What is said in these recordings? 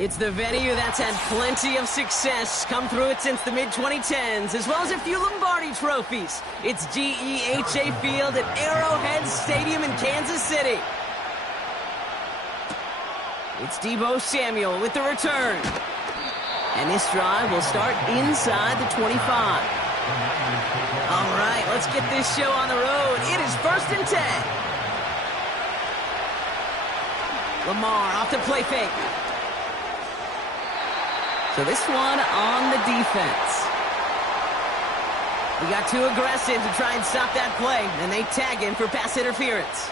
It's the venue that's had plenty of success, come through it since the mid-2010s, as well as a few Lombardi trophies. It's GEHA Field at Arrowhead Stadium in Kansas City. It's Deebo Samuel with the return. And this drive will start inside the 25. All right, let's get this show on the road. It is 1st and 10. Lamar off the play fake. So this one on the defense. We got too aggressive to try and stop that play, and they tag him for pass interference.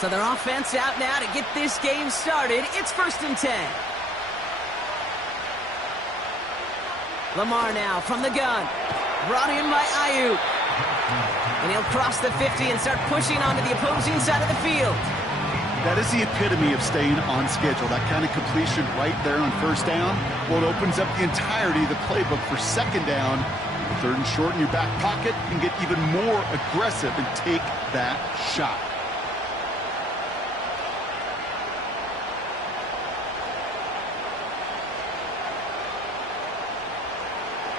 So their offense out now to get this game started. It's 1st and 10. Lamar now from the gun. Brought in by Ayuk. And he'll cross the 50 and start pushing onto the opposing side of the field. That is the epitome of staying on schedule. That kind of completion right there on 1st down. Well, it opens up the entirety of the playbook for 2nd down. 3rd and short in your back pocket. You can get even more aggressive and take that shot.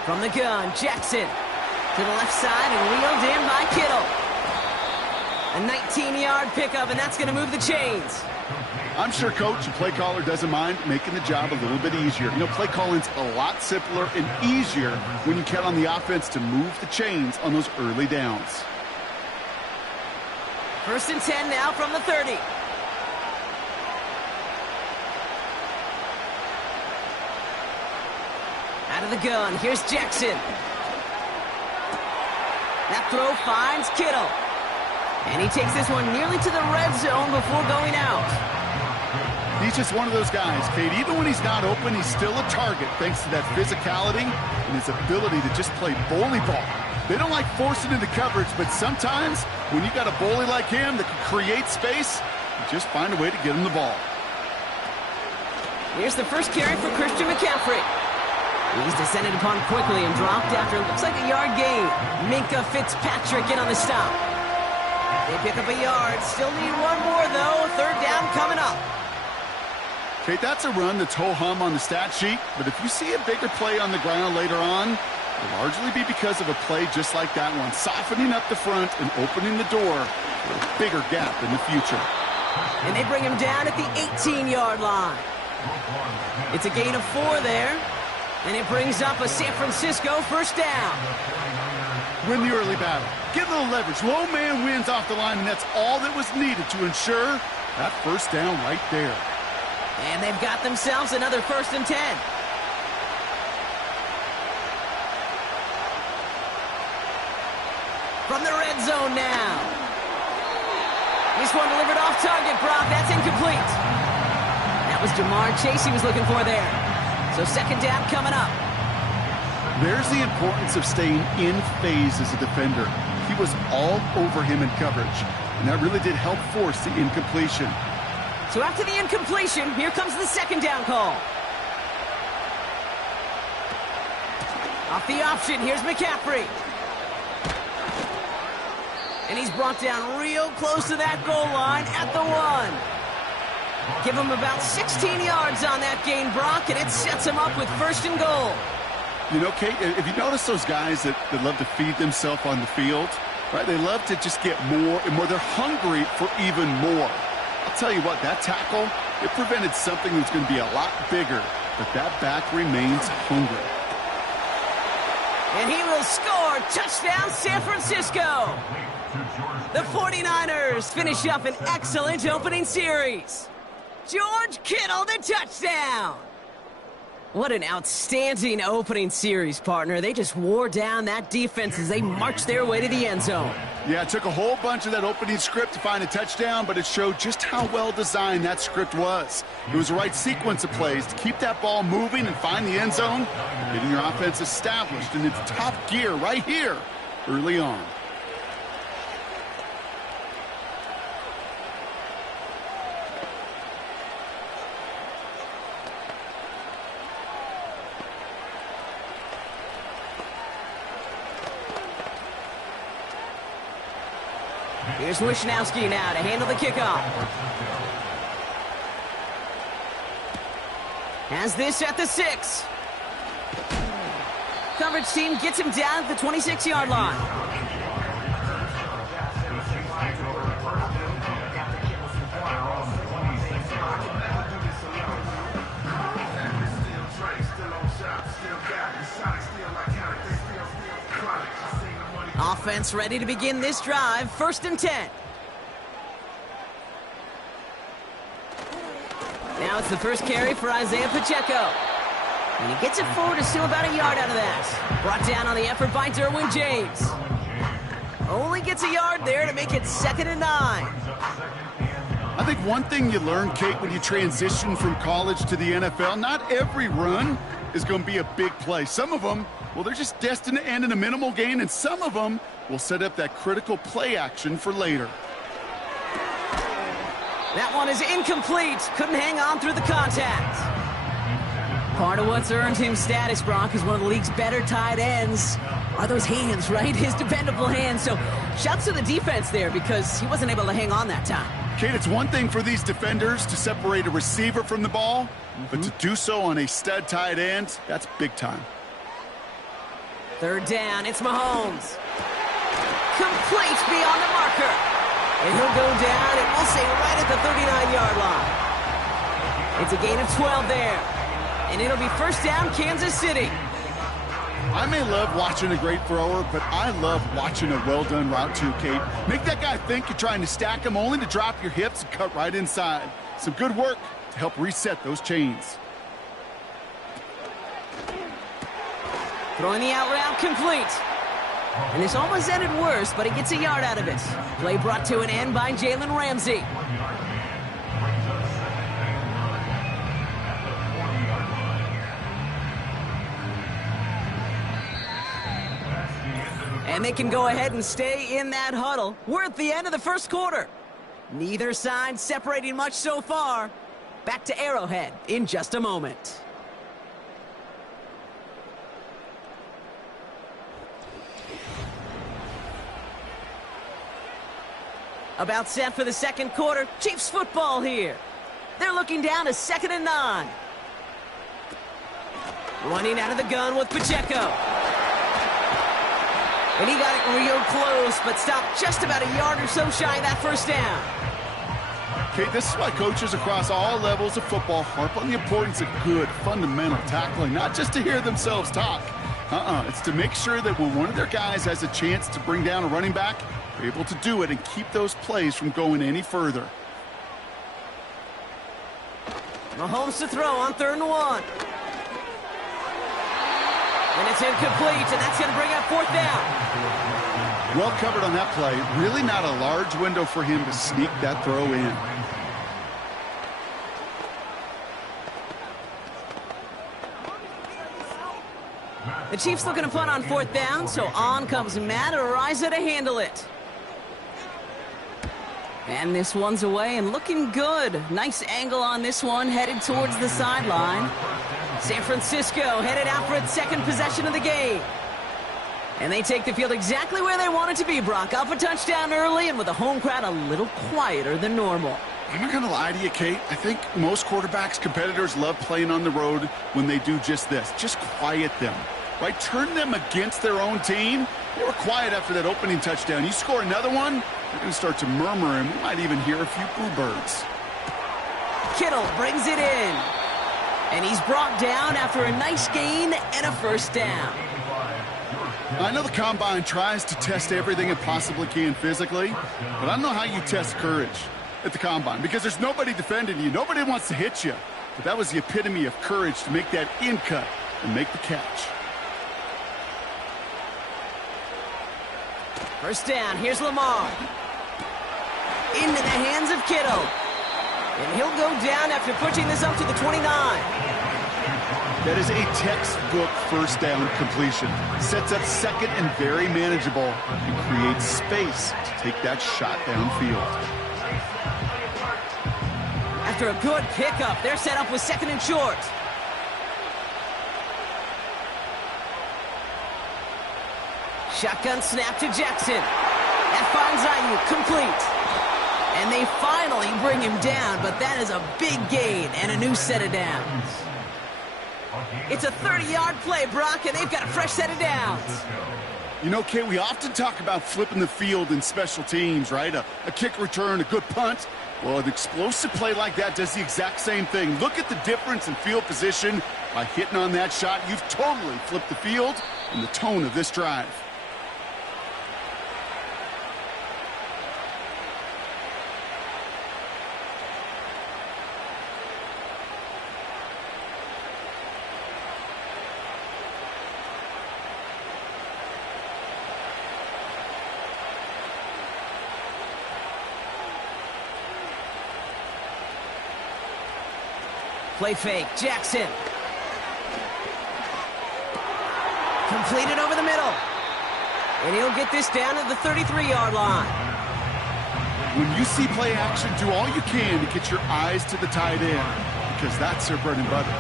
From the gun, Jackson to the left side and wheeled in by Kittle. A 19-yard pickup, and that's going to move the chains. I'm sure coach and play caller doesn't mind making the job a little bit easier. You know, play calling's a lot simpler and easier when you count on the offense to move the chains on those early downs. 1st and 10 now from the 30. Out of the gun, here's Jackson. That throw finds Kittle. And he takes this one nearly to the red zone before going out. He's just one of those guys, Kate. Even when he's not open, he's still a target thanks to that physicality and his ability to just play bully ball. They don't like forcing into coverage, but sometimes when you got a bully like him that can create space, you just find a way to get him the ball. Here's the first carry for Christian McCaffrey. He's descended upon quickly and dropped after it looks like a yard gain. Minka Fitzpatrick in on the stop. They pick up a yard. Still need one more, though. 3rd down coming up. Okay, that's a run that's ho-hum on the stat sheet, but if you see a bigger play on the ground later on, it'll largely be because of a play just like that one, softening up the front and opening the door for a bigger gap in the future. And they bring him down at the 18-yard line. It's a gain of 4 there. And it brings up a San Francisco 1st down. Win the early battle. Get a little leverage. Low man wins off the line, and that's all that was needed to ensure that 1st down right there. And they've got themselves another 1st and 10. From the red zone now. This one delivered off target, Brock. That's incomplete. That was Jamar Chase he was looking for there. So 2nd down coming up. There's the importance of staying in phase as a defender. He was all over him in coverage, and that really did help force the incompletion. So after the incompletion, here comes the 2nd down call. Off the option, here's McCaffrey. And he's brought down real close to that goal line at the 1. Give him about 16 yards on that gain, Brock, and it sets him up with 1st and goal. You know, Kate, if you notice those guys that love to feed themselves on the field, right? They love to just get more and more. They're hungry for even more. I'll tell you what, that tackle, it prevented something that's going to be a lot bigger, but that back remains hungry. And he will score. Touchdown, San Francisco. The 49ers finish up an excellent opening series. George Kittle, the touchdown. What an outstanding opening series, partner. They just wore down that defense as they marched their way to the end zone. Yeah, it took a whole bunch of that opening script to find a touchdown, but it showed just how well designed that script was. It was the right sequence of plays to keep that ball moving and find the end zone, getting your offense established in its top gear right here early on. Here's Wishnowski now to handle the kickoff. Has this at the 6. Coverage team gets him down at the 26-yard line. Offense ready to begin this drive. 1st and 10. Now it's the first carry for Isaiah Pacheco. And he gets it forward to steal about a yard out of that. Brought down on the effort by Derwin James. Only gets a yard there to make it 2nd and 9. I think one thing you learn, Kate, when you transition from college to the NFL, not every run is going to be a big play. Some of them, well, they're just destined to end in a minimal gain, and some of them will set up that critical play action for later. That one is incomplete. Couldn't hang on through the contact. Part of what's earned him status, Brock, is one of the league's better tight ends. Are those hands, right? His dependable hands. So shouts to the defense there because he wasn't able to hang on that time. Kate, it's one thing for these defenders to separate a receiver from the ball, but to do so on a stud tight end, that's big time. 3rd down, it's Mahomes. Complete beyond the marker. And he'll go down, and we'll say right at the 39-yard line. It's a gain of 12 there. And it'll be 1st down, Kansas City. I may love watching a great thrower, but I love watching a well-done route too, Kate. Make that guy think you're trying to stack him only to drop your hips and cut right inside. Some good work to help reset those chains. Throwing the out route complete. And this almost ended worse, but he gets a yard out of it. Play brought to an end by Jalen Ramsey. And they can go ahead and stay in that huddle. We're at the end of the 1st quarter. Neither side separating much so far. Back to Arrowhead in just a moment. About set for the 2nd quarter. Chiefs football here. They're looking down to 2nd and 9. Running out of the gun with Pacheco. And he got it real close, but stopped just about a yard or so shy of that 1st down. Okay, this is why coaches across all levels of football harp on the importance of good, fundamental tackling, not just to hear themselves talk. It's to make sure that when one of their guys has a chance to bring down a running back, they're able to do it and keep those plays from going any further. Mahomes to throw on 3rd and 1. And it's incomplete, and that's going to bring up 4th down. Well covered on that play. Really not a large window for him to sneak that throw in. The Chiefs looking to punt on 4th down, so on comes Matt Araiza to handle it. And this one's away and looking good. Nice angle on this one, headed towards the sideline. San Francisco headed out for its 2nd possession of the game. And they take the field exactly where they want it to be, Brock. Up a touchdown early and with the home crowd a little quieter than normal. I'm not going to lie to you, Kate. I think most quarterbacks, competitors love playing on the road when they do just this. Just quiet them, right? Turn them against their own team. They were quiet after that opening touchdown. You score another one, they're going to start to murmur, and we might even hear a few boo birds. Kittle brings it in. And he's brought down after a nice gain and a first down. I know the Combine tries to test everything it possibly can physically, but I don't know how you test courage at the Combine, because there's nobody defending you. Nobody wants to hit you. But that was the epitome of courage to make that in cut and make the catch. First down, here's Lamar. Into the hands of Kittle. And he'll go down after pushing this up to the 29. That is a textbook first down completion. Sets up second and very manageable, and creates space to take that shot downfield. After a good pickup, they're set up with second and short. Shotgun snap to Jackson. That finds Ayuk complete. And they finally bring him down, but that is a big gain and a new set of downs. It's a 30-yard play, Brock, and they've got a fresh set of downs. You know, Kate, we often talk about flipping the field in special teams, right? A kick return, a good punt. Well, an explosive play like that does the exact same thing. Look at the difference in field position. By hitting on that shot, you've totally flipped the field and the tone of this drive. Play fake, Jackson. Completed over the middle. And he'll get this down to the 33-yard line. When you see play action, do all you can to get your eyes to the tight end, because that's their bread and butter.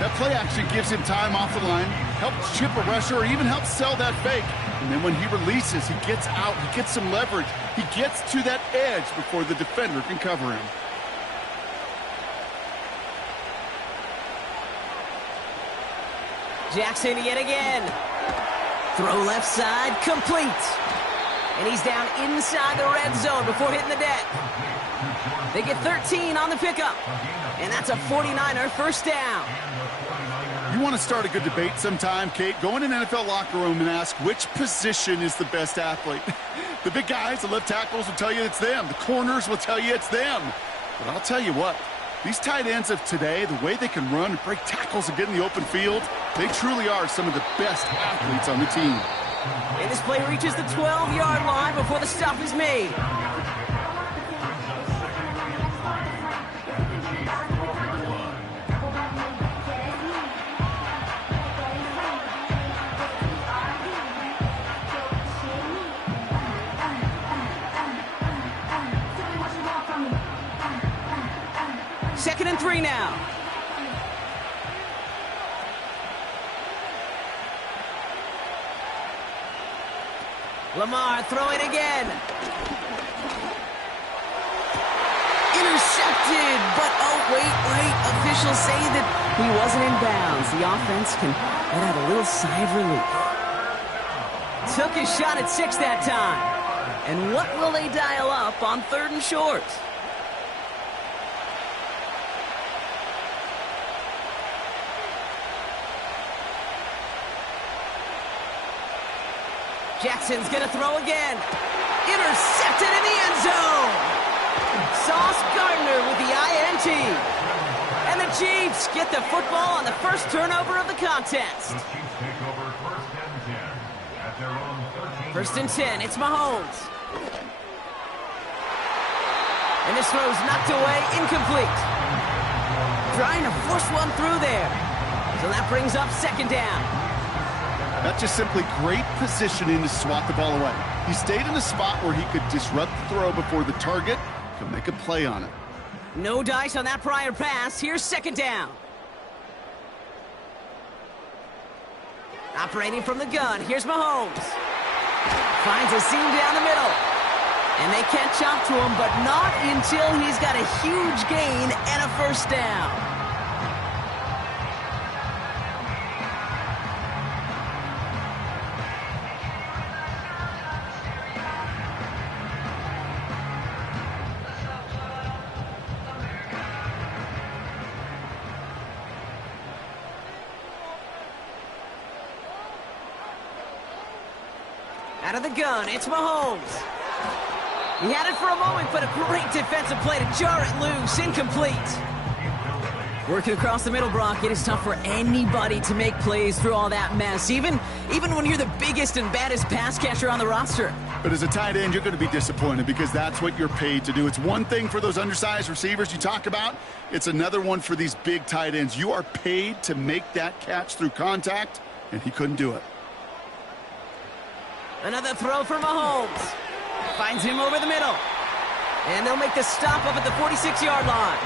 That play action gives him time off the line, helps chip a rusher, or even helps sell that fake. And then when he releases, he gets out, he gets some leverage. He gets to that edge before the defender can cover him. Jackson yet again. Throw left side, complete. And he's down inside the red zone before hitting the deck. They get 13 on the pickup. And that's a 49er first down. You want to start a good debate sometime, Kate? Go in an NFL locker room and ask which position is the best athlete. The big guys, the left tackles will tell you it's them. The corners will tell you it's them. But I'll tell you what. These tight ends of today, the way they can run and break tackles and get in the open field, they truly are some of the best athletes on the team. And this play reaches the 12-yard line before the stop is made. Second and 3 now. Lamar throwing again. Intercepted, but oh, wait. Officials say that he wasn't in bounds. The offense can let out a little sigh of relief. Took his shot at 6 that time. And what will they dial up on 3rd and short? Jackson's gonna throw again. Intercepted in the end zone. Sauce Gardner with the INT. And the Chiefs get the football on the first turnover of the contest. First and 10, it's Mahomes. And this throw's knocked away, incomplete. Trying to force one through there. So that brings up second down. That's just simply great positioning to swat the ball away. He stayed in a spot where he could disrupt the throw before the target could make a play on it. No dice on that prior pass. Here's second down. Operating from the gun. Here's Mahomes. Finds a seam down the middle. And they catch up to him, but not until he's got a huge gain and a first down. Out of the gun, it's Mahomes. He had it for a moment, but a great defensive play to jar it loose. Incomplete. Working across the middle, Brock, it is tough for anybody to make plays through all that mess, even when you're the biggest and baddest pass catcher on the roster. But as a tight end, you're going to be disappointed because that's what you're paid to do. It's one thing for those undersized receivers you talk about. It's another one for these big tight ends. You are paid to make that catch through contact, and he couldn't do it. Another throw for Mahomes. Finds him over the middle. And they'll make the stop up at the 46-yard line.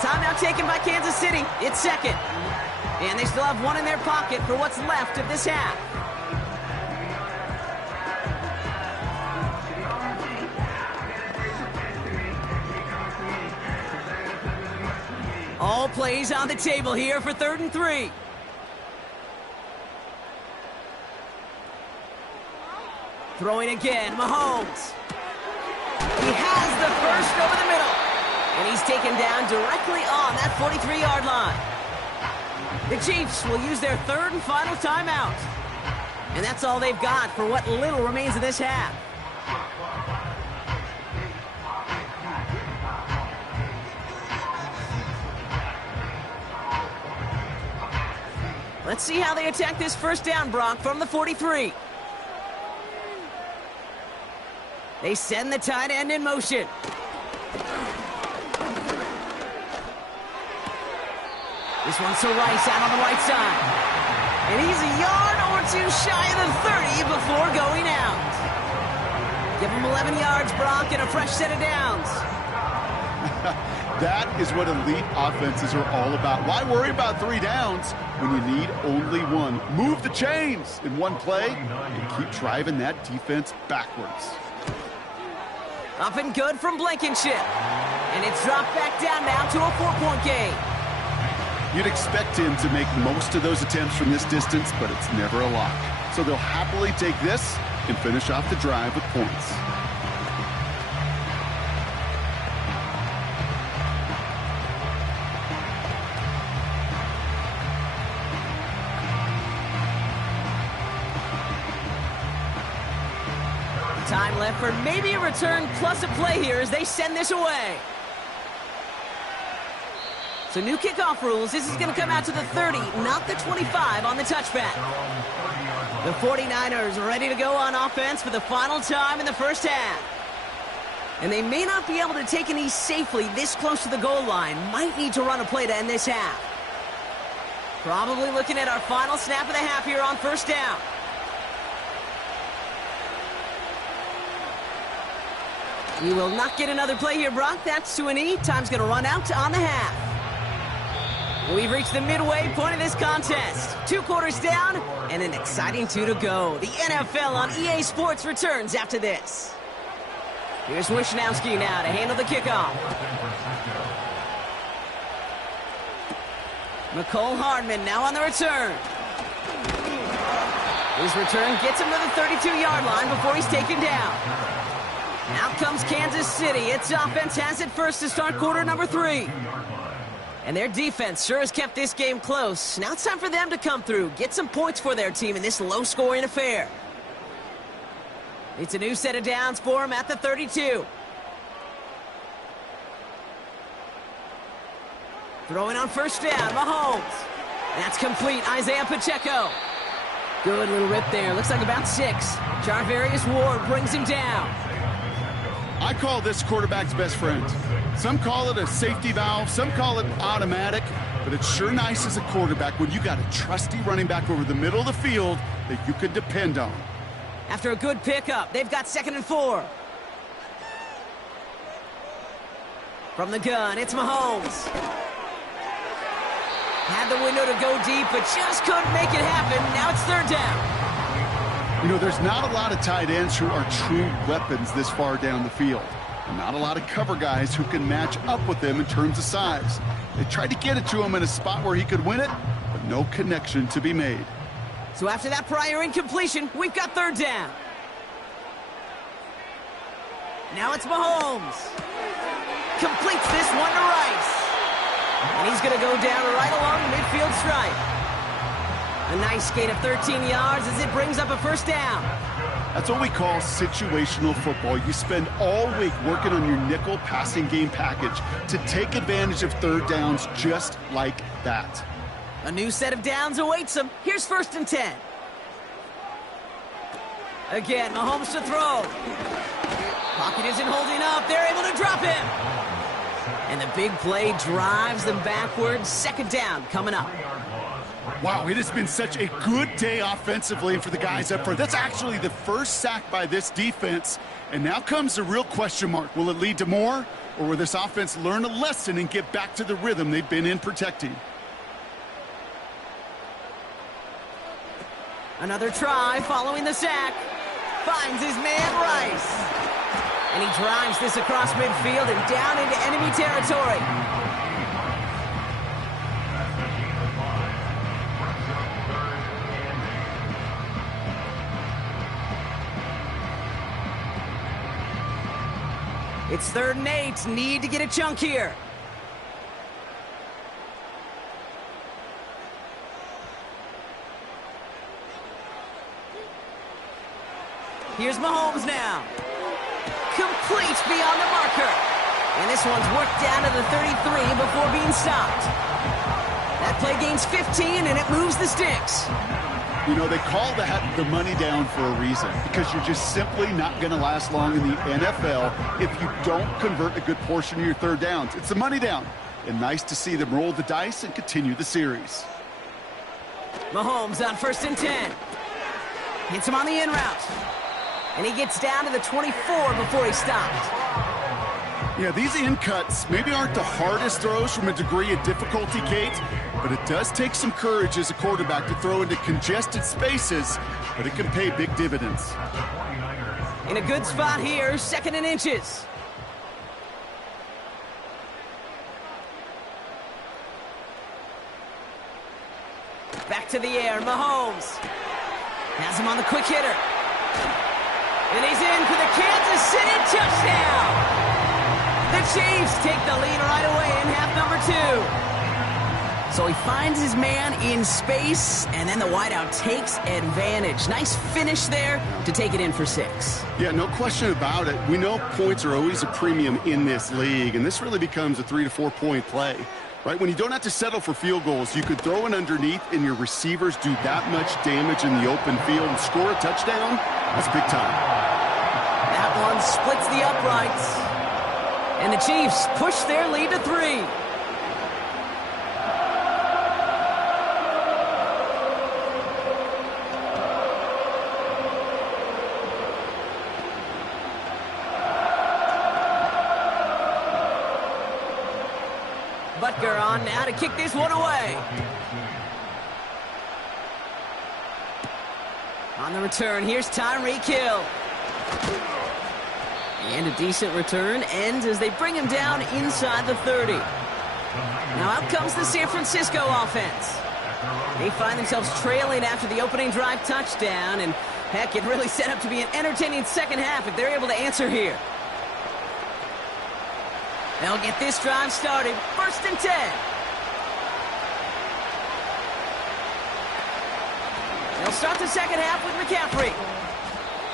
Timeout taken by Kansas City. It's second. And they still have one in their pocket for what's left of this half. All plays on the table here for 3rd and 3. Throwing again, Mahomes. He has the first over the middle. And he's taken down directly on that 43-yard line. The Chiefs will use their 3rd and final timeout. And that's all they've got for what little remains of this half. Let's see how they attack this first down, Brock, from the 43. They send the tight end in motion. This one's to Rice out on the right side. And he's a yard or two shy of the 30 before going out. Give him 11 yards, Brock, and a fresh set of downs. That is what elite offenses are all about. Why worry about 3 downs when you need only 1? Move the chains in one play and keep driving that defense backwards. Up and good from Blankenship. And it's dropped back down now to a 4-point game. You'd expect him to make most of those attempts from this distance, but it's never a lock. So they'll happily take this and finish off the drive with points. Time left for maybe a return plus a play here as they send this away. So new kickoff rules. This is going to come out to the 30, not the 25 on the touchback. The 49ers are ready to go on offense for the final time in the first half. And they may not be able to take a knee safely this close to the goal line. Might need to run a play to end this half. Probably looking at our final snap of the half here on first down. We will not get another play here, Brock. That's to a knee. Time's going to run out on the half. We've reached the midway point of this contest. 2 quarters down and an exciting 2 to go. The NFL on EA Sports returns after this. Here's Wishnowski now to handle the kickoff. McCole Hardman now on the return. His return gets him to the 32-yard line before he's taken down. Out comes Kansas City. Its offense has it first to start quarter number 3. And their defense sure has kept this game close. Now it's time for them to come through, get some points for their team in this low-scoring affair. It's a new set of downs for them at the 32. Throwing on first down, Mahomes. That's complete, Isaiah Pacheco. Good little rip there, looks like about 6. Jarvarius Ward brings him down. I call this quarterback's best friend. Some call it a safety valve, some call it automatic, but it's sure nice as a quarterback when you got a trusty running back over the middle of the field that you can depend on. After a good pickup, they've got 2nd and 4. From the gun, it's Mahomes. Had the window to go deep, but just couldn't make it happen. Now it's 3rd down. You know, there's not a lot of tight ends who are true weapons this far down the field. And not a lot of cover guys who can match up with them in terms of size. They tried to get it to him in a spot where he could win it, but no connection to be made. So after that prior incompletion, we've got third down. Now it's Mahomes. Completes this one to Rice. And he's going to go down right along the midfield stripe. A nice gain of 13 yards as it brings up a first down. That's what we call situational football. You spend all week working on your nickel passing game package to take advantage of third downs just like that. A new set of downs awaits him. Here's 1st and 10. Again, Mahomes to throw. Pocket isn't holding up. They're able to drop him. And the big play drives them backwards. 2nd down coming up. Wow, it has been such a good day offensively for the guys up front. That's actually the first sack by this defense. And now comes the real question mark. Will it lead to more? Or will this offense learn a lesson and get back to the rhythm they've been in protecting? Another try following the sack. Finds his man Rice. And he drives this across midfield and down into enemy territory. It's 3rd and 8. Need to get a chunk here. Here's Mahomes now. Complete beyond the marker. And this one's worked down to the 33 before being stopped. That play gains 15, and it moves the sticks. You know, they call that the money down for a reason, because you're just simply not going to last long in the NFL if you don't convert a good portion of your third downs. It's the money down. And nice to see them roll the dice and continue the series. Mahomes on 1st and 10. Hits him on the in route. And he gets down to the 24 before he stopped. Yeah, these in cuts maybe aren't the hardest throws from a degree of difficulty, Kate, but it does take some courage as a quarterback to throw into congested spaces, but it can pay big dividends. In a good spot here, 2nd and inches. Back to the air, Mahomes. Has him on the quick hitter. And he's in for the Kansas City touchdown. The Chiefs take the lead right away in half number 2. So he finds his man in space, and then the wideout takes advantage. Nice finish there to take it in for 6. Yeah, no question about it. We know points are always a premium in this league, and this really becomes a 3 to 4 point play. Right, when you don't have to settle for field goals, you could throw it underneath and your receivers do that much damage in the open field and score a touchdown. That's big time. That one splits the uprights. And the Chiefs push their lead to 3. Butker on now to kick this one away. On the return, here's Tyreek Hill. And a decent return ends as they bring him down inside the 30. Now out comes the San Francisco offense. They find themselves trailing after the opening drive touchdown, and heck, it really set up to be an entertaining second half if they're able to answer here. They'll get this drive started. 1st and 10. They'll start the second half with McCaffrey.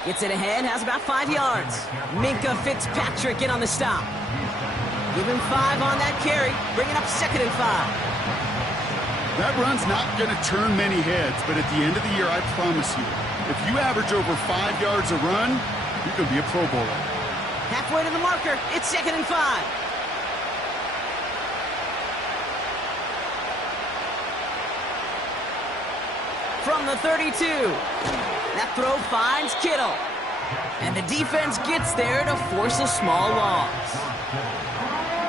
Gets it ahead, has about 5 yards. Minkah Fitzpatrick in on the stop. Give him 5 on that carry, bringing up 2nd and 5. That run's not going to turn many heads, but at the end of the year, I promise you, if you average over 5 yards a run, you could be a Pro Bowler. Halfway to the marker, it's 2nd and 5. From the 32. That throw finds Kittle. And the defense gets there to force a small loss.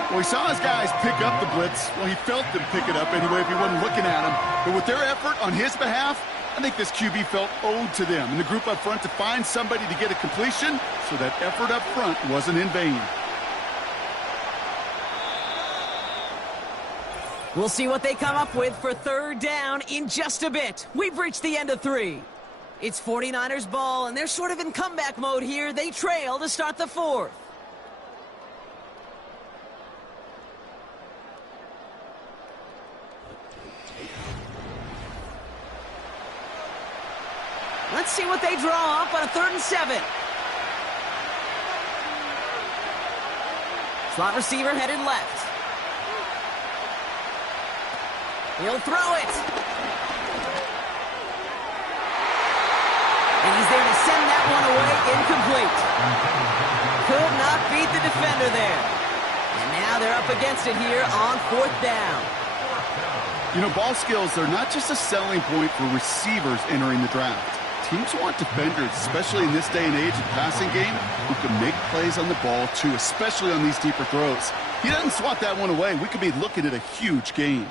Well, he saw his guys pick up the blitz. Well, he felt them pick it up anyway if he wasn't looking at him. But with their effort on his behalf, I think this QB felt owed to them and the group up front to find somebody to get a completion so that effort up front wasn't in vain. We'll see what they come up with for third down in just a bit. We've reached the end of 3. It's 49ers ball, and they're sort of in comeback mode here. They trail to start the 4th. Let's see what they draw up on a 3rd and 7. Slot receiver headed left. He'll throw it. And he's there to send that one away, incomplete. Could not beat the defender there. And now they're up against it here on 4th down. You know, ball skills are not just a selling point for receivers entering the draft. Teams want defenders, especially in this day and age of passing game, who can make plays on the ball too, especially on these deeper throws. He doesn't swat that one away. We could be looking at a huge gain.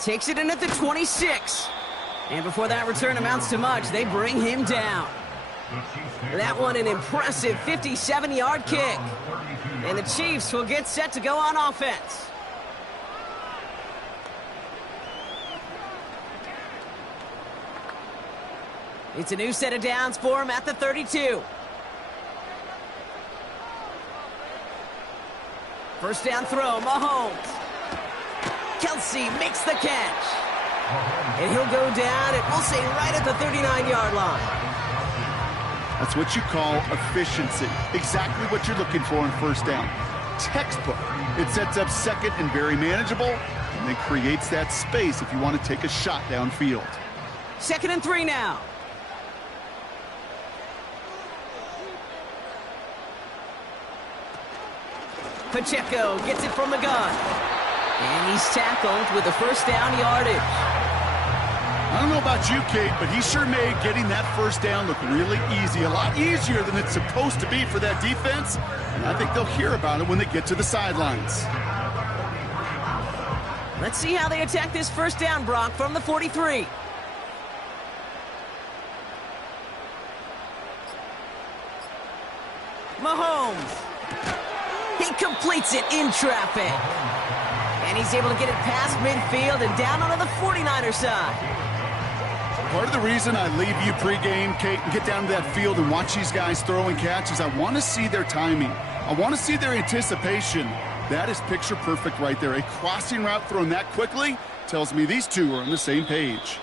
Takes it in at the 26. And before that return amounts to much, they bring him down. That one an impressive 57-yard kick. And the Chiefs will get set to go on offense. It's a new set of downs for him at the 32. First down throw, Mahomes. Kelsey makes the catch. And he'll go down, and we'll say right at the 39-yard line. That's what you call efficiency. Exactly what you're looking for on first down. Textbook. It sets up second and very manageable, and then creates that space if you want to take a shot downfield. 2nd and 3 now. Pacheco gets it from the gun. And he's tackled with the first down yardage. I don't know about you, Kate, but he sure made getting that first down look really easy. A lot easier than it's supposed to be for that defense. And I think they'll hear about it when they get to the sidelines. Let's see how they attack this first down, Brock, from the 43. Mahomes. He completes it in traffic. And he's able to get it past midfield and down onto the 49er side. Part of the reason I leave you pregame, Kate, and get down to that field and watch these guys throw and catch is I want to see their timing. I want to see their anticipation. That is picture perfect right there. A crossing route thrown that quickly tells me these two are on the same page.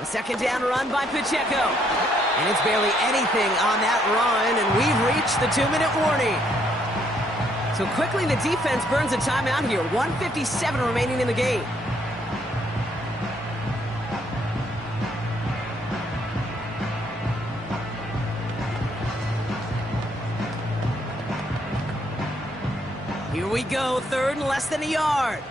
A second down run by Pacheco. And it's barely anything on that run, and we've reached the 2-minute warning. So quickly the defense burns a timeout here. 1:57 remaining in the game. Here we go, 3rd and less than a yard.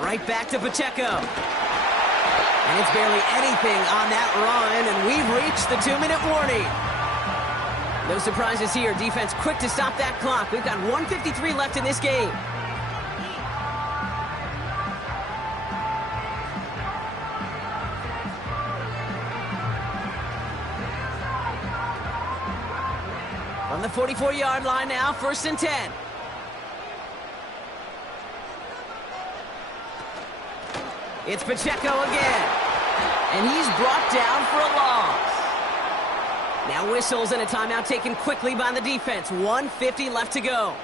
Right back to Pacheco. And it's barely anything on that run, and we've reached the 2-minute warning. No surprises here. Defense quick to stop that clock. We've got 1:53 left in this game. On the 44-yard line now, 1st and 10. It's Pacheco again. And he's brought down for a loss. Now whistles and a timeout taken quickly by the defense. 1:50 left to go.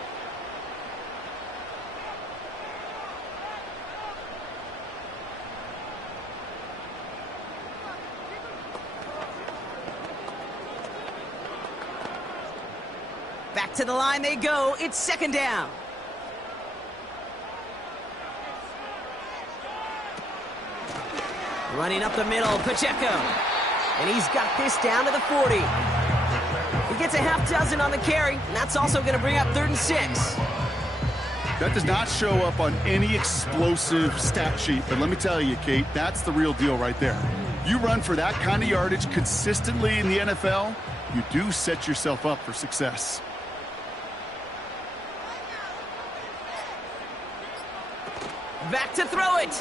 Back to the line they go. It's 2nd down. Running up the middle, Pacheco. And he's got this down to the 40. He gets a half dozen on the carry, and that's also going to bring up 3rd and 6. That does not show up on any explosive stat sheet, but let me tell you, Kate, that's the real deal right there. You run for that kind of yardage consistently in the NFL, you do set yourself up for success. Back to throw it.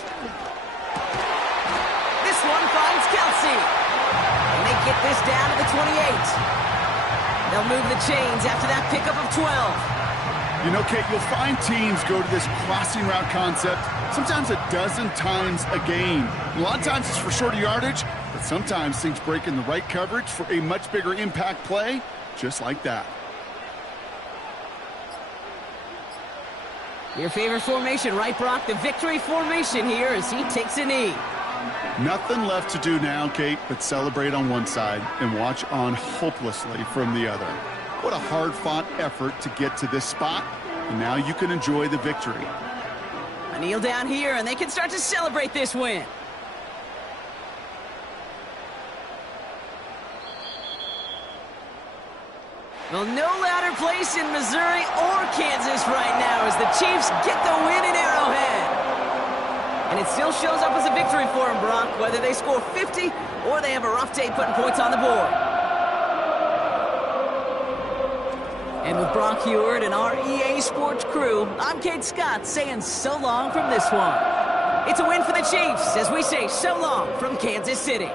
This one finds Kelsey. And they get this down to the 28. They'll move the chains after that pickup of 12. You know, Kate, you'll find teams go to this crossing route concept sometimes a dozen times a game. A lot of times it's for shorter yardage, but sometimes things break in the right coverage for a much bigger impact play, just like that. Your favorite formation, right, Brock? The victory formation here as he takes a knee. Nothing left to do now, Kate, but celebrate on one side and watch on hopelessly from the other. What a hard-fought effort to get to this spot, and now you can enjoy the victory. A kneel down here, and they can start to celebrate this win. Well, no louder place in Missouri or Kansas right now as the Chiefs get the win in Arrowhead. And it still shows up as a victory for them, Brock, whether they score 50 or they have a rough day putting points on the board. And with Brock Heward and our EA Sports crew, I'm Kate Scott saying so long from this one. It's a win for the Chiefs as we say so long from Kansas City.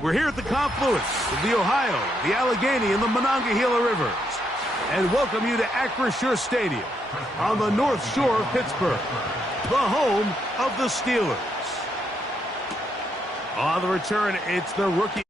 We're here at the confluence of the Ohio, the Allegheny, and the Monongahela Rivers, and welcome you to Acrisure Stadium on the North Shore of Pittsburgh, the home of the Steelers. On the return, it's the rookie.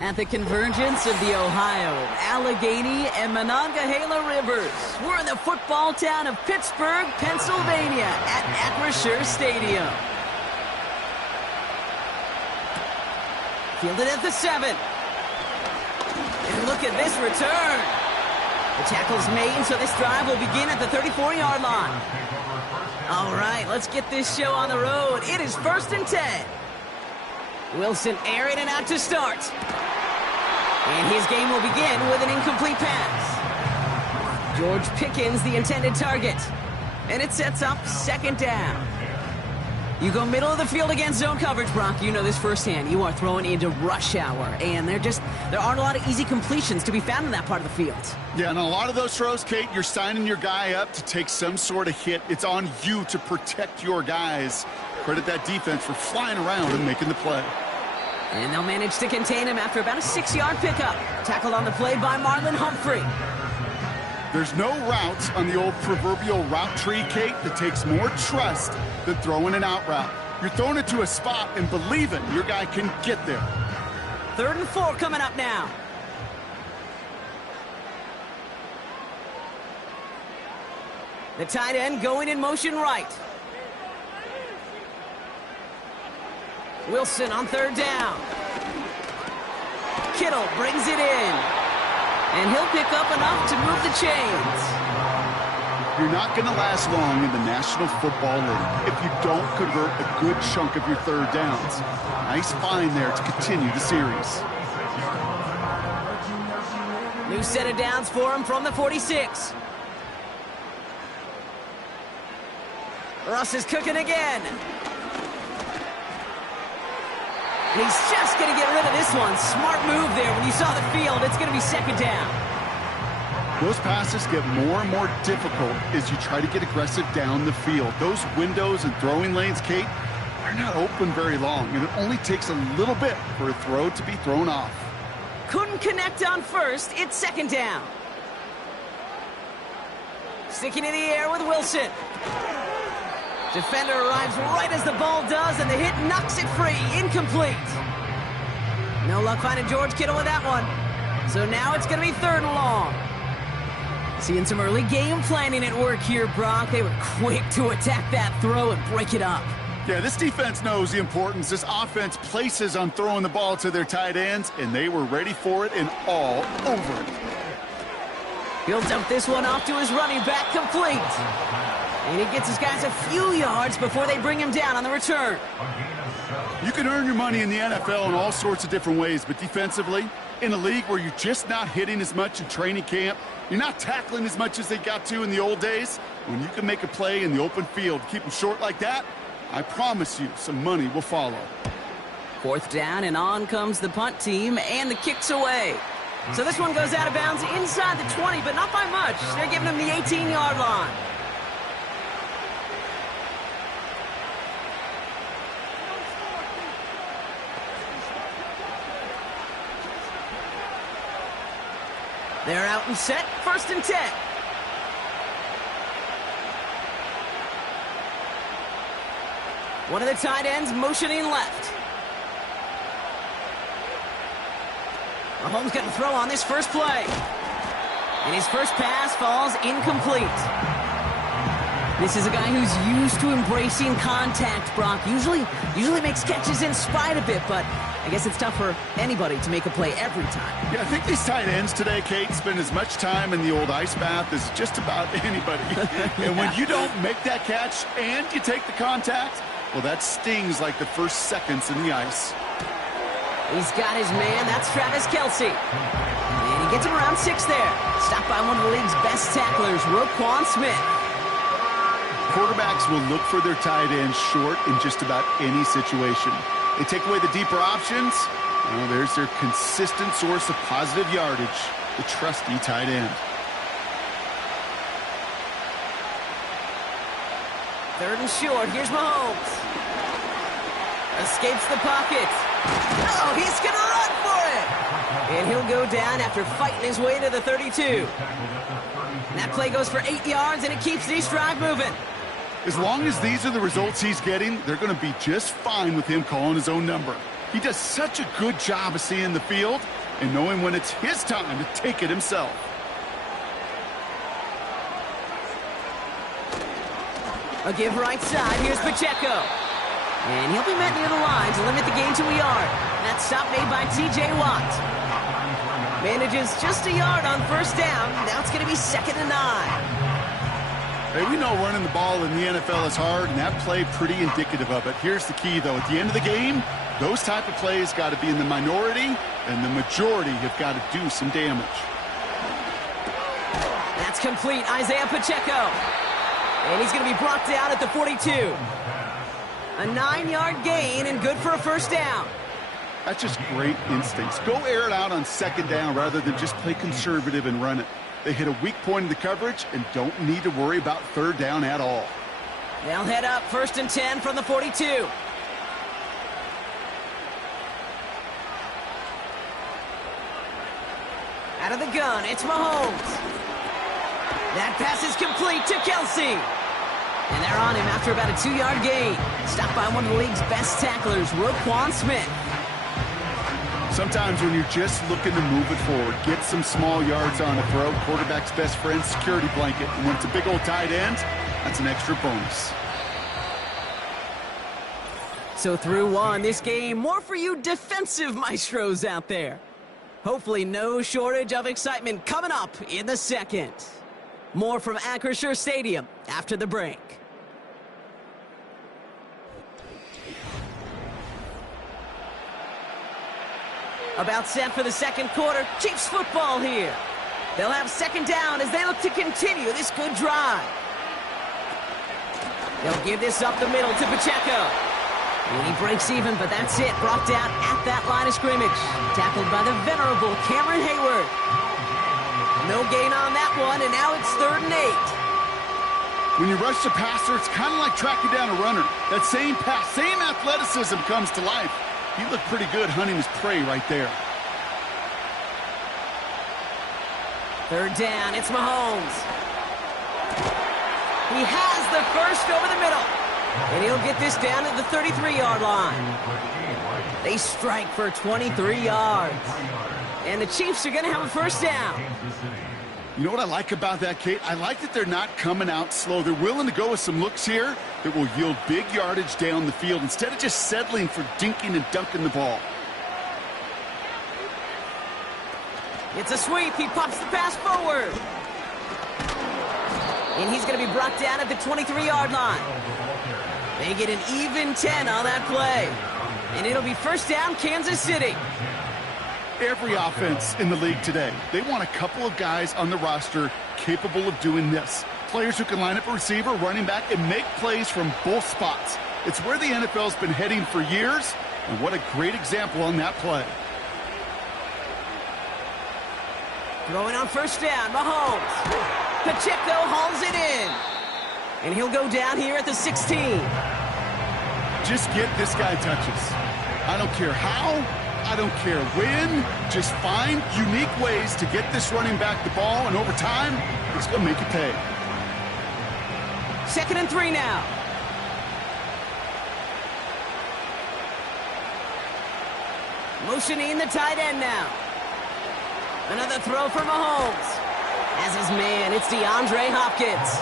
At the convergence of the Ohio, Allegheny, and Monongahela Rivers, we're in the football town of Pittsburgh, Pennsylvania, at Acrisure Stadium. Fielded at the 7. And look at this return. The tackle's made, so this drive will begin at the 34-yard line. All right, let's get this show on the road. It is 1st and 10. Wilson airing it out to start. And his game will begin with an incomplete pass. George Pickens, the intended target. And it sets up 2nd down. You go middle of the field against zone coverage, Brock. You know this firsthand. You are throwing into rush hour. And there aren't a lot of easy completions to be found in that part of the field. Yeah, and a lot of those throws, Kate, you're signing your guy up to take some sort of hit. It's on you to protect your guys. Credit that defense for flying around and making the play. And they'll manage to contain him after about a 6-yard pickup. Tackled on the play by Marlon Humphrey. There's no routes on the old proverbial route tree, Kate, that takes more trust than throwing an out route. You're throwing it to a spot and believing your guy can get there. 3rd and 4 coming up now. The tight end going in motion right. Wilson on 3rd down. Kittle brings it in. And he'll pick up enough to move the chains. You're not going to last long in the National Football League if you don't convert a good chunk of your 3rd downs. Nice find there to continue the series. New set of downs for him from the 46. Russ is cooking again. And he's just going to get rid of this one. Smart move there. When you saw the field, it's going to be 2nd down. Those passes get more and more difficult as you try to get aggressive down the field. Those windows and throwing lanes, Kate, are not open very long, and it only takes a little bit for a throw to be thrown off. Couldn't connect on 1st. It's 2nd down. Sticking in the air with Wilson. Defender arrives right as the ball does, and the hit knocks it free. Incomplete. No luck finding George Kittle with that one. So now it's going to be 3rd and long. Seeing some early game planning at work here, Brock. They were quick to attack that throw and break it up. Yeah, this defense knows the importance this offense places on throwing the ball to their tight ends, and they were ready for it and all over it. He'll dump this one off to his running back, complete. And he gets his guys a few yards before they bring him down on the return. You can earn your money in the NFL in all sorts of different ways, but defensively, in a league where you're just not hitting as much in training camp, you're not tackling as much as they got to in the old days, when you can make a play in the open field, keep them short like that, I promise you some money will follow. 4th down, and on comes the punt team, and the kick's away. So this one goes out of bounds inside the 20, but not by much. They're giving him the 18-yard line. They're out and set, 1st and 10. One of the tight ends motioning left. Mahomes going to throw on this first play. And his first pass falls incomplete. This is a guy who's used to embracing contact, Brock. Usually makes catches in spite of it, but I guess it's tough for anybody to make a play every time. Yeah, I think these tight ends today, Kate, spend as much time in the old ice bath as just about anybody. And when you don't make that catch and you take the contact, well, that stings like the first seconds in the ice. He's got his man. That's Travis Kelce. And he gets him around 6 there. Stopped by one of the league's best tacklers, Roquan Smith. Quarterbacks will look for their tight ends short in just about any situation. They take away the deeper options. Well, there's their consistent source of positive yardage, the trusty tight end. 3rd and short. Here's Mahomes. Escapes the pocket. Oh, he's going to run for it. And he'll go down after fighting his way to the 32. And that play goes for 8 yards, and it keeps this drive moving. As long as these are the results he's getting, they're going to be just fine with him calling his own number. He does such a good job of seeing the field and knowing when it's his time to take it himself. A give right side. Here's Pacheco. And he'll be met near the line to limit the gain to a yard. That stop made by T.J. Watt. Manages just a yard on 1st down. Now it's going to be 2nd and 9. Hey, we know running the ball in the NFL is hard, and that play pretty indicative of it. Here's the key, though. At the end of the game, those type of plays got to be in the minority, and the majority have got to do some damage. That's complete. Isaiah Pacheco. And he's going to be brought down at the 42. A 9-yard gain and good for a 1st down. That's just great instincts. Go air it out on 2nd down rather than just play conservative and run it. They hit a weak point in the coverage and don't need to worry about 3rd down at all. They'll head up 1st and 10 from the 42. Out of the gun, it's Mahomes. That pass is complete to Kelce. And they're on him after about a 2-yard gain. Stopped by one of the league's best tacklers, Roquan Smith. Sometimes when you're just looking to move it forward, get some small yards on a throw, quarterback's best friend, security blanket. And when it's a big old tight end, that's an extra bonus. So through one, this game, more for you defensive maestros out there. Hopefully no shortage of excitement coming up in the 2nd. More from Acrisure Stadium after the break. About set for the 2nd quarter. Chiefs football here. They'll have 2nd down as they look to continue this good drive. They'll give this up the middle to Pacheco. And he breaks even, but that's it. Brought down at that line of scrimmage. Tackled by the venerable Cameron Hayward. No gain on that one, and now it's 3rd and 8. When you rush the passer, it's kind of like tracking down a runner. That same pass, same athleticism comes to life. He looked pretty good hunting his prey right there. 3rd down, it's Mahomes. He has the first over the middle. And he'll get this down at the 33-yard line. They strike for 23 yards. And the Chiefs are going to have a 1st down. You know what I like about that, Kate? I like that they're not coming out slow. They're willing to go with some looks here that will yield big yardage down the field instead of just settling for dinking and dunking the ball. It's a sweep. He pops the pass forward. And he's going to be brought down at the 23-yard line. They get an even 10 on that play. And it'll be 1st down, Kansas City. Every offense in the league today, they want a couple of guys on the roster capable of doing this. Players who can line up a receiver, running back, and make plays from both spots. It's where the NFL's been heading for years, and what a great example on that play. Throwing on 1st down, Mahomes. Pacheco hauls it in. And he'll go down here at the 16. Just get this guy touches. I don't care how, I don't care when, just find unique ways to get this running back the ball, and over time, it's going to make you pay. 2nd and 3 now. Motioning the tight end now. Another throw for Mahomes. As his man, it's DeAndre Hopkins.